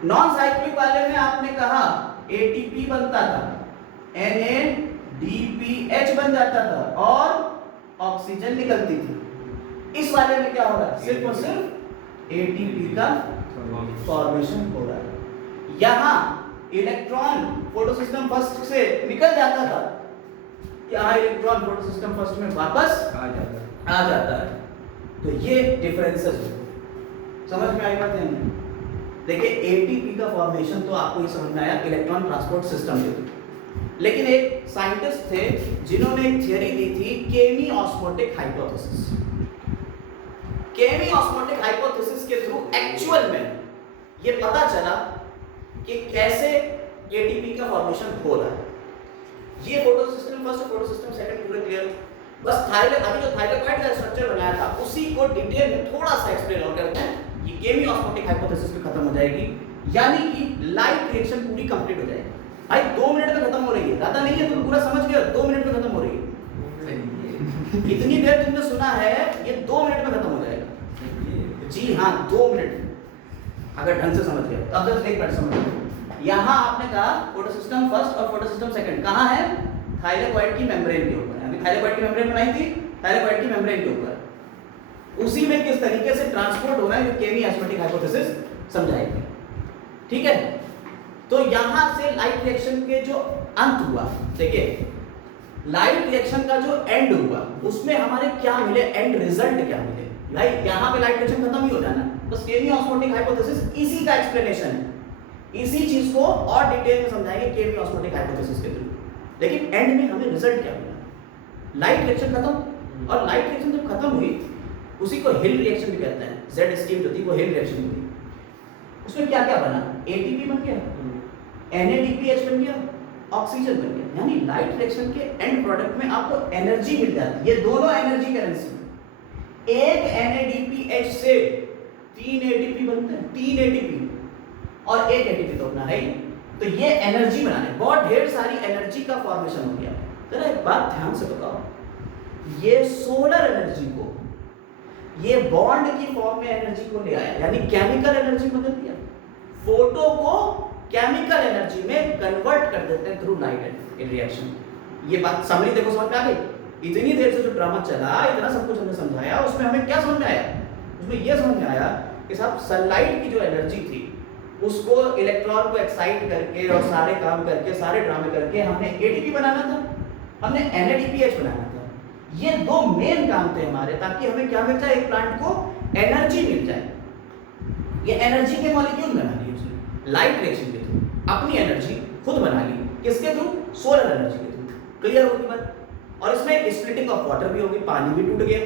नॉन साइक्लिक वाले में आपने कहा ATP बनता था, NADPH बन जाता था और ऑक्सीजन निकलती थी। इस वाले में क्या हो रहा है, सिर्फ और सिर्फ ATP का फॉर्मेशन हो रहा है। यहाँ इलेक्ट्रॉन फोटो सिस्टम फर्स्ट से निकल जाता था, यहाँ इलेक्ट्रॉन फोटो सिस्टम फर्स्ट में वापस आ जाता है। तो ये डिफरेंसेस समझ में आई बात है। देखिए ATP का फॉर्मेशन तो आपको ही समझ में आया, इलेक्ट्रॉन ट्रांसपोर्ट सिस्टम के, लेकिन एक साइंटिस्ट थे जिन्होंने एक थियरी दी थी, केमी ऑस्मोटिक हाइपोथेसिस। केमी ऑस्मोटिक हाइपोथेसिस के थ्रू एक्चुअल में ये पता चला कि कैसे ATP का फॉर्मेशन हो रहा है। ये photo system first, photo system second पूरे क्लियर। बस थायराइड, अभी जो थायराइड का स्ट्रक्चर बनाया था उसी को डिटेल में थोड़ा सा एक्सप्लेन और करते हैं। ये केमी ऑस्मोटिक हाइपोथेसिस भी खत्म हो जाएगी, यानी कि लाइट रिएक्शन पूरी कंप्लीट हो जाएगी। भाई 2 मिनट में खत्म हो रही है, ज्यादा नहीं है, तुम पूरा समझ गए, 2 मिनट में खत्म हो रही है। इतनी देर तुमने सुना है, ये 2 मिनट में खत्म हो जाएगा। जी हाँ, 2 मिनट अगर ढंग से समझ गए। अब जस्ट एक मिनट समझ। यहाँ आपने कहा फोटोसिस्टम फर्स्ट और फोटोसिस्टम सेकंड कहाँ है? थाइलेकोइड की मेम्ब्रेन के ऊपर। अभी थाइलेकोइड की मेम्ब्रेन बनाई थी, थाइलेकोइड की मेम्ब्रेन के ऊपर। उसी में किस तरीके से ट्रांसपोर्ट हो रहा है, केमी ऑस्मोटिक हाइपोथेसिस समझाएंगे। ठीक है, तो यहां से लाइट रिएक्शन के जो अंत हुआ, देखिए लाइट रिएक्शन का जो एंड हुआ उसमें हमारे क्या मिले, एंड रिजल्ट क्या मिले। भाई यहां पे लाइट रिएक्शन खत्म ही हो जाना, बस केमी ऑस्मोटिक हाइपोथेसिस इसी का एक्सप्लेनेशन है। इसी चीज को और डिटेल में समझाएंगे केमी ऑस्मोटिक हाइपोथेसिस के थ्रू। लेकिन एंड में हमें रिजल्ट क्या मिला, लाइट रिएक्शन खत्म। और लाइट रिएक्शन जब खत्म हुई उसी को हिल रिएक्शन भी कहते हैं। जेड स्ट्रीम जो थी वो हिल रिएक्शन हुई। उसमें क्या क्या बना, एटीपी बन गया, NADPH बन गया, ऑक्सीजन बन गया। यानी लाइट रिएक्शन के एंड प्रोडक्ट में आपको एनर्जी मिल जाती है। ये दोनों एनर्जी करेंसी, एक NADPH से 3 ATP बनते हैं, 3 ATP और एक ATP तो अपना है ही। तो ये एनर्जी बनाने, बहुत ढेर सारी एनर्जी का फॉर्मेशन हो गया। जरा एक बात ध्यान से बताओ, ये सोलर एनर्जी को ये बॉन्ड की फॉर्म में एनर्जी को ले आया, यानी केमिकल एनर्जी बदल दिया। फोटो को केमिकल एनर्जी में कन्वर्ट कर देते हैं थ्रू लाइट रिएक्शन। ये बात समझ देखो, समझ में आ गई। इतनी देर से जो ड्रामा चला, इतना सब कुछ हमने समझाया, उसमें हमें क्या समझ में आया? उसमें यह समझ में आया कि साहब सनलाइट की जो एनर्जी थी उसको इलेक्ट्रॉन को एक्साइट करके और सारे काम करके, सारे ड्रामे करके हमने ATP बनाना था, हमने NADPH बनाना था। ये दो मेन काम थे हमारे, ताकि हमें क्या मिल जाए, एक प्लांट को एनर्जी मिल जाए। ये एनर्जी के मॉलिक्यूल बना लिए उसने लाइट रिएक्शन के थ्रू, अपनी एनर्जी खुद बना ली। किसके थ्रू? सोलर एनर्जी के थ्रू। क्लियर होगी बात? और इसमें स्प्लिटिंग ऑफ वाटर भी होगी, पानी भी टूट गया।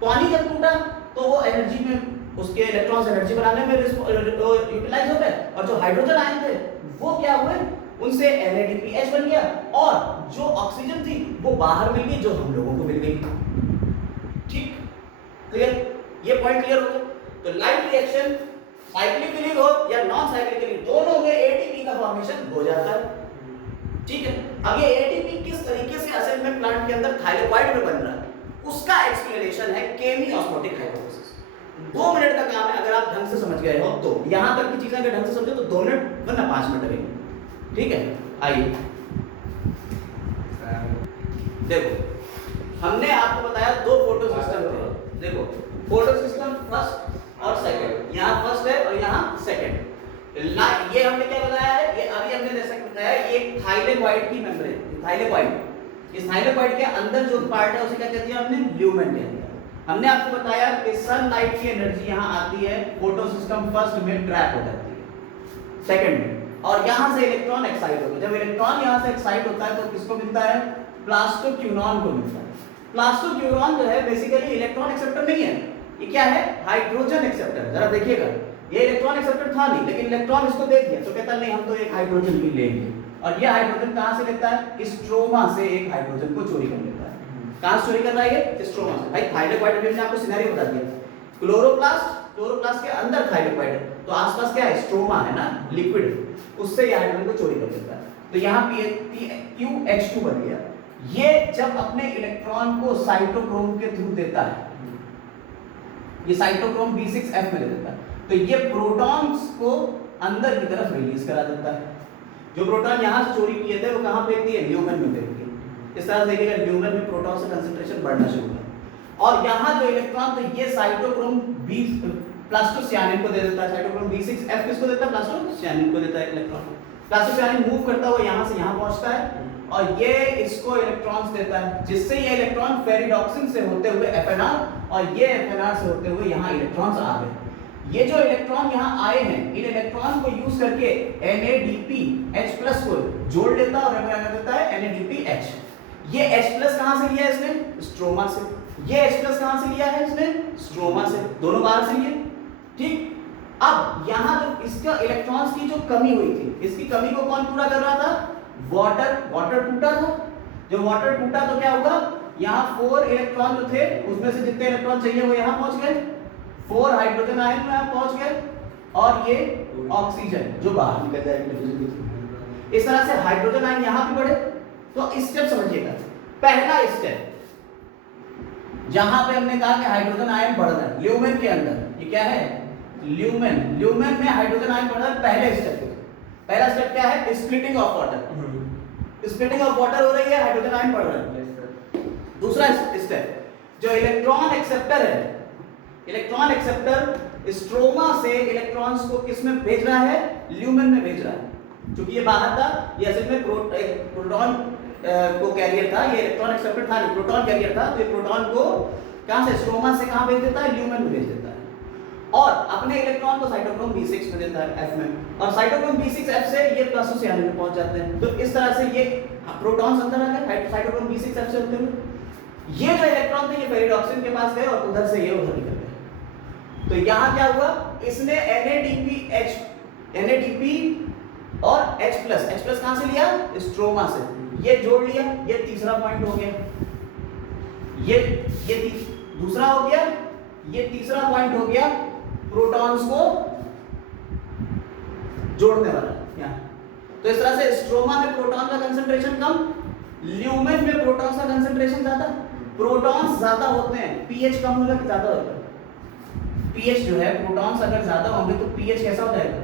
पानी जब टूटा तो वो एनर्जी में उसके इलेक्ट्रॉन्स एनर्जी बनाने में यूटिलाइज हो गए, और जो हाइड्रोजन आयन थे वो क्या हुए, उनसे NADPH बन गया, और जो ऑक्सीजन थी वो बाहर मिल गई, जो हम लोगों को मिल गई। ठीक, क्लियर? ये पॉइंट क्लियर हो गया। तो लाइट रिएक्शन साइक्लिकली हो या नॉन साइक्लिकली, दोनों में ATP का फॉर्मेशन हो जाता है। ठीक है, अब ये ATP किस तरीके से असल में प्लांट के अंदर थाइलेकोइड में बन रहा है, उसका एक्सप्लेनेशन है केमी ऑस्मोटिक हाइपोथेसिस। 2 मिनट का काम है, अगर आप ढंग से समझ गए हो तो। यहां तक की चीजें अगर ढंग से समझे तो 2 मिनट वरना 5 मिनट लगेंगे। ठीक है, आइए देखो, हमने आपको बताया 2 फोटो सिस्टम थे। देखो फोटो सिस्टम फर्स्ट और सेकंड, यहाँ फर्स्ट है और यहाँ सेकंड। ये हमने क्या बताया है, ये अभी हमने जैसा बताया, ये थाइलेकोइड की मेम्ब्रेन, थाइलेकोइड। इस थाइलेकोइड के अंदर जो पार्ट है उसे क्या कहते हैं हमने, ल्यूमेन कहते हैं। हमने आपको बताया कि सनलाइट की एनर्जी यहाँ आती है, फोटो सिस्टम फर्स्ट में ट्रैप हो जाती है, सेकंड में, और यहाँ से इलेक्ट्रॉन एक्साइट होता है। जब इलेक्ट्रॉन यहाँ से एक्साइट होता है तो किसको मिलता है, प्लास्टोक्यूनॉन को मिलता है। प्लास्टोक्यूनॉन जो है बेसिकली इलेक्ट्रॉन एक्सेप्टर नहीं है, ये क्या है, हाइड्रोजन एक्सेप्टर है। जरा देखिएगा, ये इलेक्ट्रॉन एक्सेप्टर था नहीं, लेकिन इलेक्ट्रॉन इसको दे दिया तो कहता नहीं हम तो एक हाइड्रोजन भी लेंगे। और ये हाइड्रोजन कहाँ से लेता है, स्ट्रोमा से एक हाइड्रोजन को चोरी कर लेता है। कहाँ से चोरी कर रहा है ये, स्ट्रोमा से। भाई थाइलेकोइड में आपको सिनेरियो बता दिया, क्लोरोप्लास्ट, क्लोरोप्लास्ट के अंदर थाइलेकोइड है, तो आसपास क्या है, स्ट्रोमा है ना, लिक्विड, उससे ये हाइड्रोजन को चोरी कर लेता है। तो यहाँ QH2 बन गया। ये जब अपने इलेक्ट्रॉन को साइटोक्रोम के थ्रू देता है, ये साइटोक्रोम B6F में ले देता है, तो ये प्रोटॉन्स को अंदर की तरफ रिलीज करा देता है। जो प्रोटॉन यहाँ से चोरी किए थे वो कहाँ फेंक दिए, ल्यूमेन में फेंक दिए। इस तरह से देखिएगा ल्यूमेन में प्रोटॉन से कंसंट्रेशन बढ़ना शुरू हुआ, और यहाँ जो इलेक्ट्रॉन तो ये साइटोक्रोम प्लास्टोसियानिन को दे देता है। साइटोक्रोम B6F किसको देता है, प्लास्टोसियानिन को देता है इलेक्ट्रॉन। प्लास्टोसियानिन मूव करता हुआ यहाँ से यहाँ पहुँचता है, और ये इसको इलेक्ट्रॉन्स देता है, जिससे ये इलेक्ट्रॉन फेरिडॉक्सिन से होते हुए FNR, और ये FNR से होते हुए यहाँ इलेक्ट्रॉन्स आ गए। ये जो इलेक्ट्रॉन यहाँ आए हैं, इन इलेक्ट्रॉन को यूज करके NADPH+ को जोड़ लेता है और बना देता है NADPH। ये H+ कहाँ से लिया है इसने, स्ट्रोमा से। ये H+ कहाँ से लिया है इसने, स्ट्रोमा से। दोनों बाहर से लिए। ठीक, अब यहाँ जो इसका इलेक्ट्रॉन्स की जो कमी हुई थी, इसकी कमी को कौन पूरा कर रहा था, वाटर। वाटर टूटा था, जब वाटर टूटा तो क्या होगा, यहाँ 4 इलेक्ट्रॉन जो थे उसमें से जितने इलेक्ट्रॉन चाहिए वो यहाँ पहुंच गए, 4 हाइड्रोजन आयन में यहाँ पहुंच गए, और ये ऑक्सीजन जो बाहर निकल जाएगी डिफ्यूजन के थ्रू। इस तरह से हाइड्रोजन आयन यहाँ पे बढ़े। तो स्टेप समझिएगा, पहला स्टेप जहां पे हमने कहा कि हाइड्रोजन आयन बढ़ रहा है ल्यूमेन के अंदर, ये क्या है ल्यूमेन, ल्यूमेन में हाइड्रोजन आयन बढ़ रहा है। पहले स्टेप, पहला स्टेप क्या है, splitting of water, splitting of water हो रही है, हाइड्रोजन आयन बढ़ रहा है। दूसरा स्टेप जो इलेक्ट्रॉन एक्सेप्टर है, इलेक्ट्रॉन एक्सेप्टर स्ट्रोमा से इलेक्ट्रॉन्स को किस में भेज रहा है, ल्यूमेन में भेज रहा है। क्योंकि ये बाहर था, ये असल में प्रोटॉन को कैरियर था, ये इलेक्ट्रॉन एक्सेप्टर था नहीं, प्रोटॉन कैरियर था। तो ये प्रोटॉन को कहां से, स्ट्रोमा से कहां भेज देता है, ल्यूमेन में भेज देता है, और अपने इलेक्ट्रॉन को साइटोक्रोम B6 में देता है F में, और साइटोक्रोम B6 F से ये प्लस से आने में पहुंच जाते हैं। तो इस तरह से ये प्रोटॉन्स अंदर आ गए साइटोक्रोम B6 F से होते हुए। ये जो इलेक्ट्रॉन थे ये पेरिडॉक्सिन के पास गए और उधर से ये उधर निकल गए। तो यहाँ क्या हुआ, इसने NADP और H+ कहां से लिया, स्ट्रोमा से, ये जोड़ लिया, ये तीसरा पॉइंट हो गया, ये दूसरा हो गया, ये तीसरा पॉइंट हो गया प्रोटॉन्स को जोड़ने वाला यहाँ। तो इस तरह से स्ट्रोमा में प्रोटॉन का कंसंट्रेशन कम, ल्यूमेन में प्रोटॉन्स का कंसंट्रेशन ज्यादा। प्रोटॉन्स ज्यादा होते हैं, पीएच कम होगा कि ज्यादा होगा, पीएच जो है प्रोटॉन्स अगर ज्यादा होंगे तो पीएच कैसा हो जाएगा,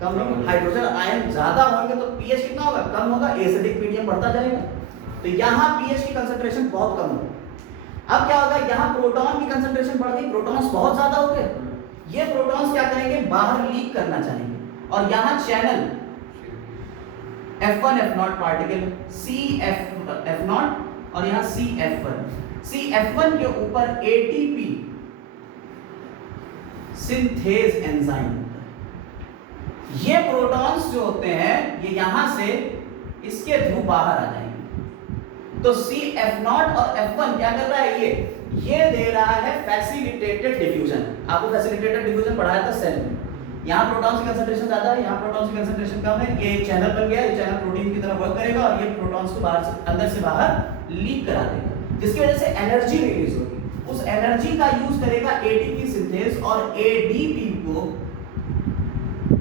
कम होगा। हाइड्रोजन आयन ज्यादा होंगे तो पीएच कितना होगा, कम होगा, एसिडिक मीडियम बढ़ता जाएगा। तो यहाँ पीएच की कंसंट्रेशन बहुत कम होगी। अब क्या होगा, यहाँ प्रोटॉन की कंसंट्रेशन बढ़ गई, प्रोटॉन्स बहुत ज्यादा हो गए, ये प्रोटॉन्स क्या करेंगे, बाहर लीक करना चाहेंगे, और यहाँ channel F1 F0 particle CF0 और यहाँ CF1 के ऊपर ATP सिंथेज एंजाइम होता है। ये प्रोटॉन्स जो होते हैं ये यहां से इसके थ्रू बाहर आ जाएंगे। तो CF0 और F1 क्या कर रहा है, ये दे रहा है फैसिलिटेटेड डिफ्यूजन। आपको फैसिलिटेटेड डिफ्यूजन पढ़ाया था सेल में। यहाँ प्रोटॉन्स की कंसंट्रेशन ज्यादा है, यहाँ प्रोटॉन्स की कंसंट्रेशन कम है, ये चैनल बन गया, ये चैनल प्रोटीन की तरह वर्क करेगा और ये प्रोटॉन्स को बाहर से अंदर से बाहर लीक करा देगा, जिसकी वजह से एनर्जी रिलीज होगी। उस एनर्जी का यूज करेगा एटीपी सिंथेज और एडीपी को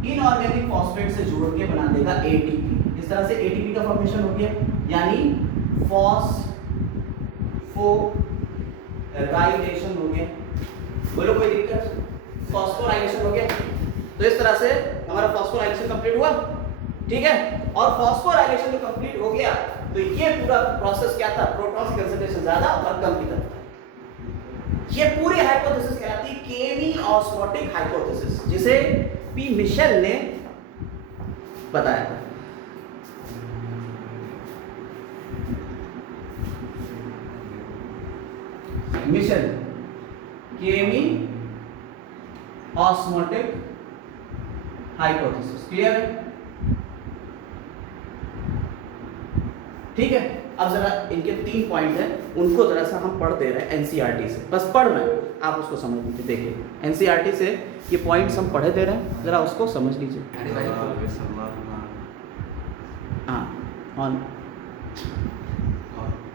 इनऑर्गेनिक फॉस्फेट से जोड़ के बना देगा एटीपी। इस तरह से एटीपी का फॉर्मेशन हो गया, यानी फॉस्फोराइलेशन हो गया। बोलो कोई दिक्कत, फॉस्फोराइलेशन हो गया। तो इस तरह से हमारा फॉस्फोराइलेशन कंप्लीट हुआ, ठीक है। और फॉस्फोराइलेशन जो कंप्लीट हो गया तो ये पूरा प्रोसेस क्या था, प्रोटॉन्स की कंसंट्रेशन ज्यादा और कम की तरफ था। ये पूरी हाइपोथेसिस कहलाती है केमी ऑस्मोटिक हाइपोथेसिस, जिसे पी मिशेल ने बताया था। मिशेल केमी ऑस्मोटिक हाइपोथेसिस, क्लियर है, ठीक है। अब जरा इनके 3 पॉइंट हैं, उनको जरा सा हम पढ़ दे रहे हैं एनसीईआरटी से, बस पढ़ रहे हैं, आप उसको समझ लीजिए। देखिए एनसीईआरटी से ये पॉइंट्स हम पढ़े दे रहे हैं, जरा उसको समझ लीजिए। हाँ ऑन।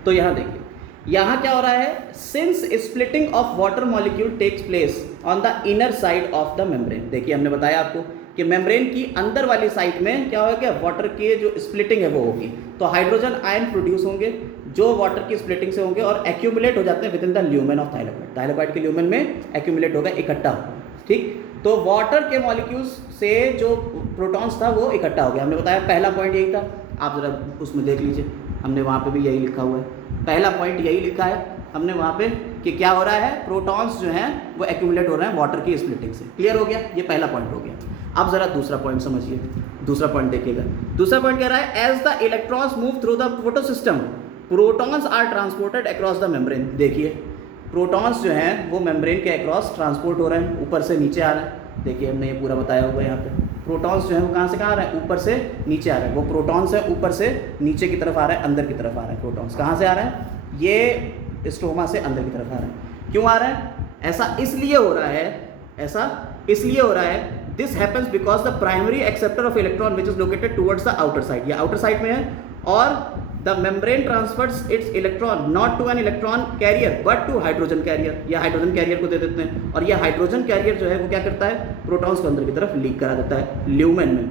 तो यहाँ देखिए, यहाँ क्या हो रहा है, since splitting of water molecule takes place on the inner side of the membrane. देखिए हमने बताया आपको कि मेम्ब्रेन की अंदर वाली साइड में क्या होगा, वाटर की जो स्प्लिटिंग है वो होगी, तो हाइड्रोजन आयन प्रोड्यूस होंगे जो वाटर की स्प्लिटिंग से होंगे और एक्यूमुलेट हो जाते हैं with in the lumen of thylakoid. Thylakoid के ल्यूमेन में एक्यूमुलेट होगा, इकट्ठा होगा, ठीक। तो वाटर के मॉलिक्यूल्स से जो प्रोटॉन्स था वो इकट्ठा हो गया। हमने बताया पहला पॉइंट यही था, आप जरा उसमें देख लीजिए, हमने वहाँ पे भी यही लिखा हुआ है, पहला पॉइंट यही लिखा है हमने वहाँ पे कि क्या हो रहा है, प्रोटॉन्स जो हैं वो एक्यूमुलेट हो रहे हैं वाटर की स्प्लिटिंग से। क्लियर हो गया, ये पहला पॉइंट हो गया। अब जरा दूसरा पॉइंट समझिए, दूसरा पॉइंट देखिएगा। दूसरा पॉइंट कह रहा है, as the electrons move through the photosystem protons are transported across the membrane. देखिए प्रोटॉन्स जो हैं वो मेम्ब्रेन के अक्रॉस ट्रांसपोर्ट हो रहे हैं, ऊपर से नीचे आ रहे हैं। देखिए हमने ये पूरा बताया हुआ है यहाँ पे, प्रोटॉन्स जो है वो कहाँ से कहाँ आ रहे हैं, ऊपर से नीचे आ रहे हैं। वो प्रोटॉन्स है ऊपर से नीचे की तरफ आ रहे हैं, अंदर की तरफ आ रहे हैं। प्रोटॉन्स कहाँ से आ रहे हैं, ये स्ट्रोमा से अंदर की तरफ आ रहे हैं। क्यों आ रहे हैं, ऐसा इसलिए हो रहा है, ऐसा इसलिए हो रहा है, this happens because the primary acceptor of electron which is located towards the outer side, ये आउटर साइड में है, और the membrane transfers its electron not to an electron carrier but to hydrogen carrier, या hydrogen carrier को दे देते हैं, और यह हाइड्रोजन कैरियर जो है वो क्या करता है, प्रोटॉन्स को अंदर की तरफ लीक करा देता है ल्यूमेन में।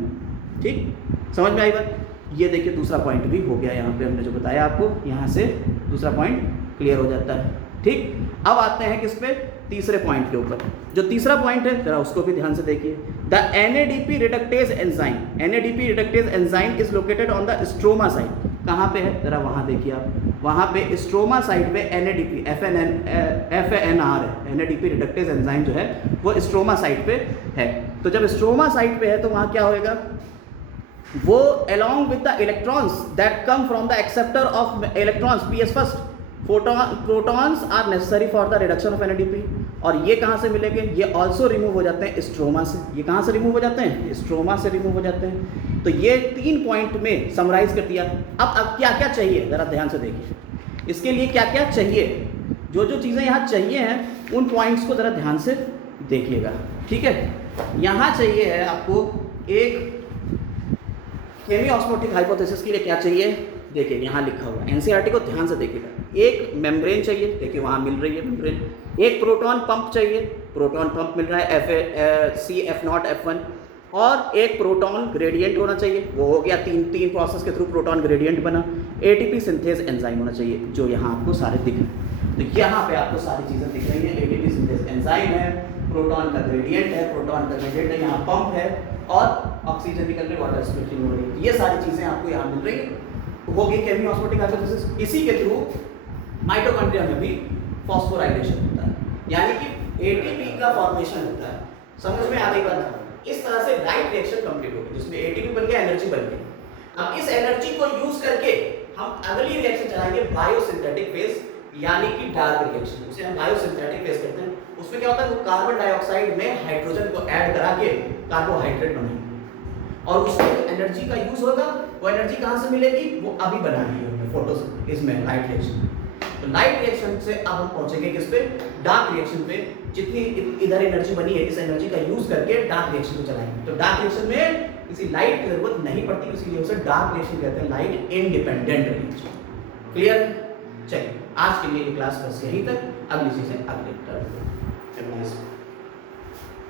ठीक, समझ में आई बात? ये देखिए दूसरा पॉइंट भी हो गया, यहाँ पे हमने जो बताया आपको, यहाँ से दूसरा पॉइंट क्लियर हो जाता है। ठीक, अब आते हैं किस पे, तीसरे पॉइंट के ऊपर। जो तीसरा पॉइंट है जरा उसको भी ध्यान से देखिए। The NADP reductase enzyme, NADP reductase enzyme is located on the stroma site. कहाँ पे है, जरा वहाँ देखिए आप, वहाँ पे स्ट्रोमा साइट पे NADP FANR है, NADP रिडक्टेज एंजाइम जो है वो स्ट्रोमा साइट पे है। तो जब स्ट्रोमा साइट पे है तो वहाँ क्या होएगा, वो along with the electrons that come from the acceptor of electrons PS first, protons are necessary for the reduction of NADP। और ये कहाँ से मिलेंगे, ये also रिमूव हो जाते हैं स्ट्रोमा से। ये कहाँ से रिमूव हो जाते हैं, स्ट्रोमा से रिमूव हो जाते हैं। तो ये 3 पॉइंट में समराइज कर दिया। अब क्या क्या चाहिए जरा ध्यान से देखिए, इसके लिए क्या क्या चाहिए, जो जो चीज़ें यहाँ चाहिए हैं उन पॉइंट्स को ज़रा ध्यान से देखिएगा। ठीक है, यहाँ चाहिए है आपको एक केमियोस्मोटिक हाइपोथेसिस के लिए क्या चाहिए, देखिए यहाँ लिखा हुआ है, एनसीईआरटी को ध्यान से देखिएगा। एक मेम्ब्रेन चाहिए, देखिए वहाँ मिल रही है मेम्ब्रेन। एक प्रोटॉन पंप चाहिए, प्रोटॉन पंप मिल रहा है CF0F1। और एक प्रोटॉन ग्रेडियंट होना चाहिए, वो हो गया तीन प्रोसेस के थ्रू प्रोटॉन ग्रेडियंट बना। ATP सिंथेज एंजाइम होना चाहिए, जो यहाँ आपको सारे दिख रहे हैं। तो यहाँ पे आपको सारी चीज़ें दिख रही हैं, ATP सिंथेज एंजाइम है, प्रोटॉन का ग्रेडियंट है, प्रोटॉन का ग्रेडियंट है, यहाँ पंप है, और ऑक्सीजन निकल रही, वाटर स्प्लिटिंग हो रही है। ये सारी चीज़ें आपको यहाँ मिल रही है, होगी केमियोस्मोटिक हाइपोथेसिस। इसी के थ्रू माइटोकॉन्ड्रिया में भी फॉस्फोराइलेशन होता है, यानी कि ATP का फॉर्मेशन होता है। समझ में आ गई बात? इस तरह से लाइट रिएक्शन कंप्लीट होगी, जिसमें ATP बन गया, एनर्जी बन गई। अब इस एनर्जी को यूज करके हम अगली रिएक्शन चलाएंगे, बायोसिंथेटिक फेज, यानी कि डार्क रिएक्शन, उसे हम बायोसिंथेटिक फेज कहते हैं। उसमें क्या होता है, वो कार्बन डाइऑक्साइड में हाइड्रोजन को ऐड करा के कार्बोहाइड्रेट बनाएंगे, और उसमें एनर्जी का यूज होगा। वो एनर्जी कहाँ से मिलेगी, वो अभी बना रही है फोटो इसमें लाइट रिएक्शन। तो लाइट रिएक्शन से अब हम पहुंचेंगे किस पे, डार्क रिएक्शन पे। जितनी इधर एनर्जी बनी है, इस एनर्जी का यूज करके डार्क रिएक्शन को चलाएंगे। तो डार्क रिएक्शन में किसी लाइट की जरूरत नहीं पड़ती, इसीलिए उसे डार्क रिएक्शन कहते हैं, लाइट इंडिपेंडेंट रिएक्शन। क्लियर? चलिए आज के लिए ये क्लास बस यहीं तक, अगली चीजें अगले टर्म में।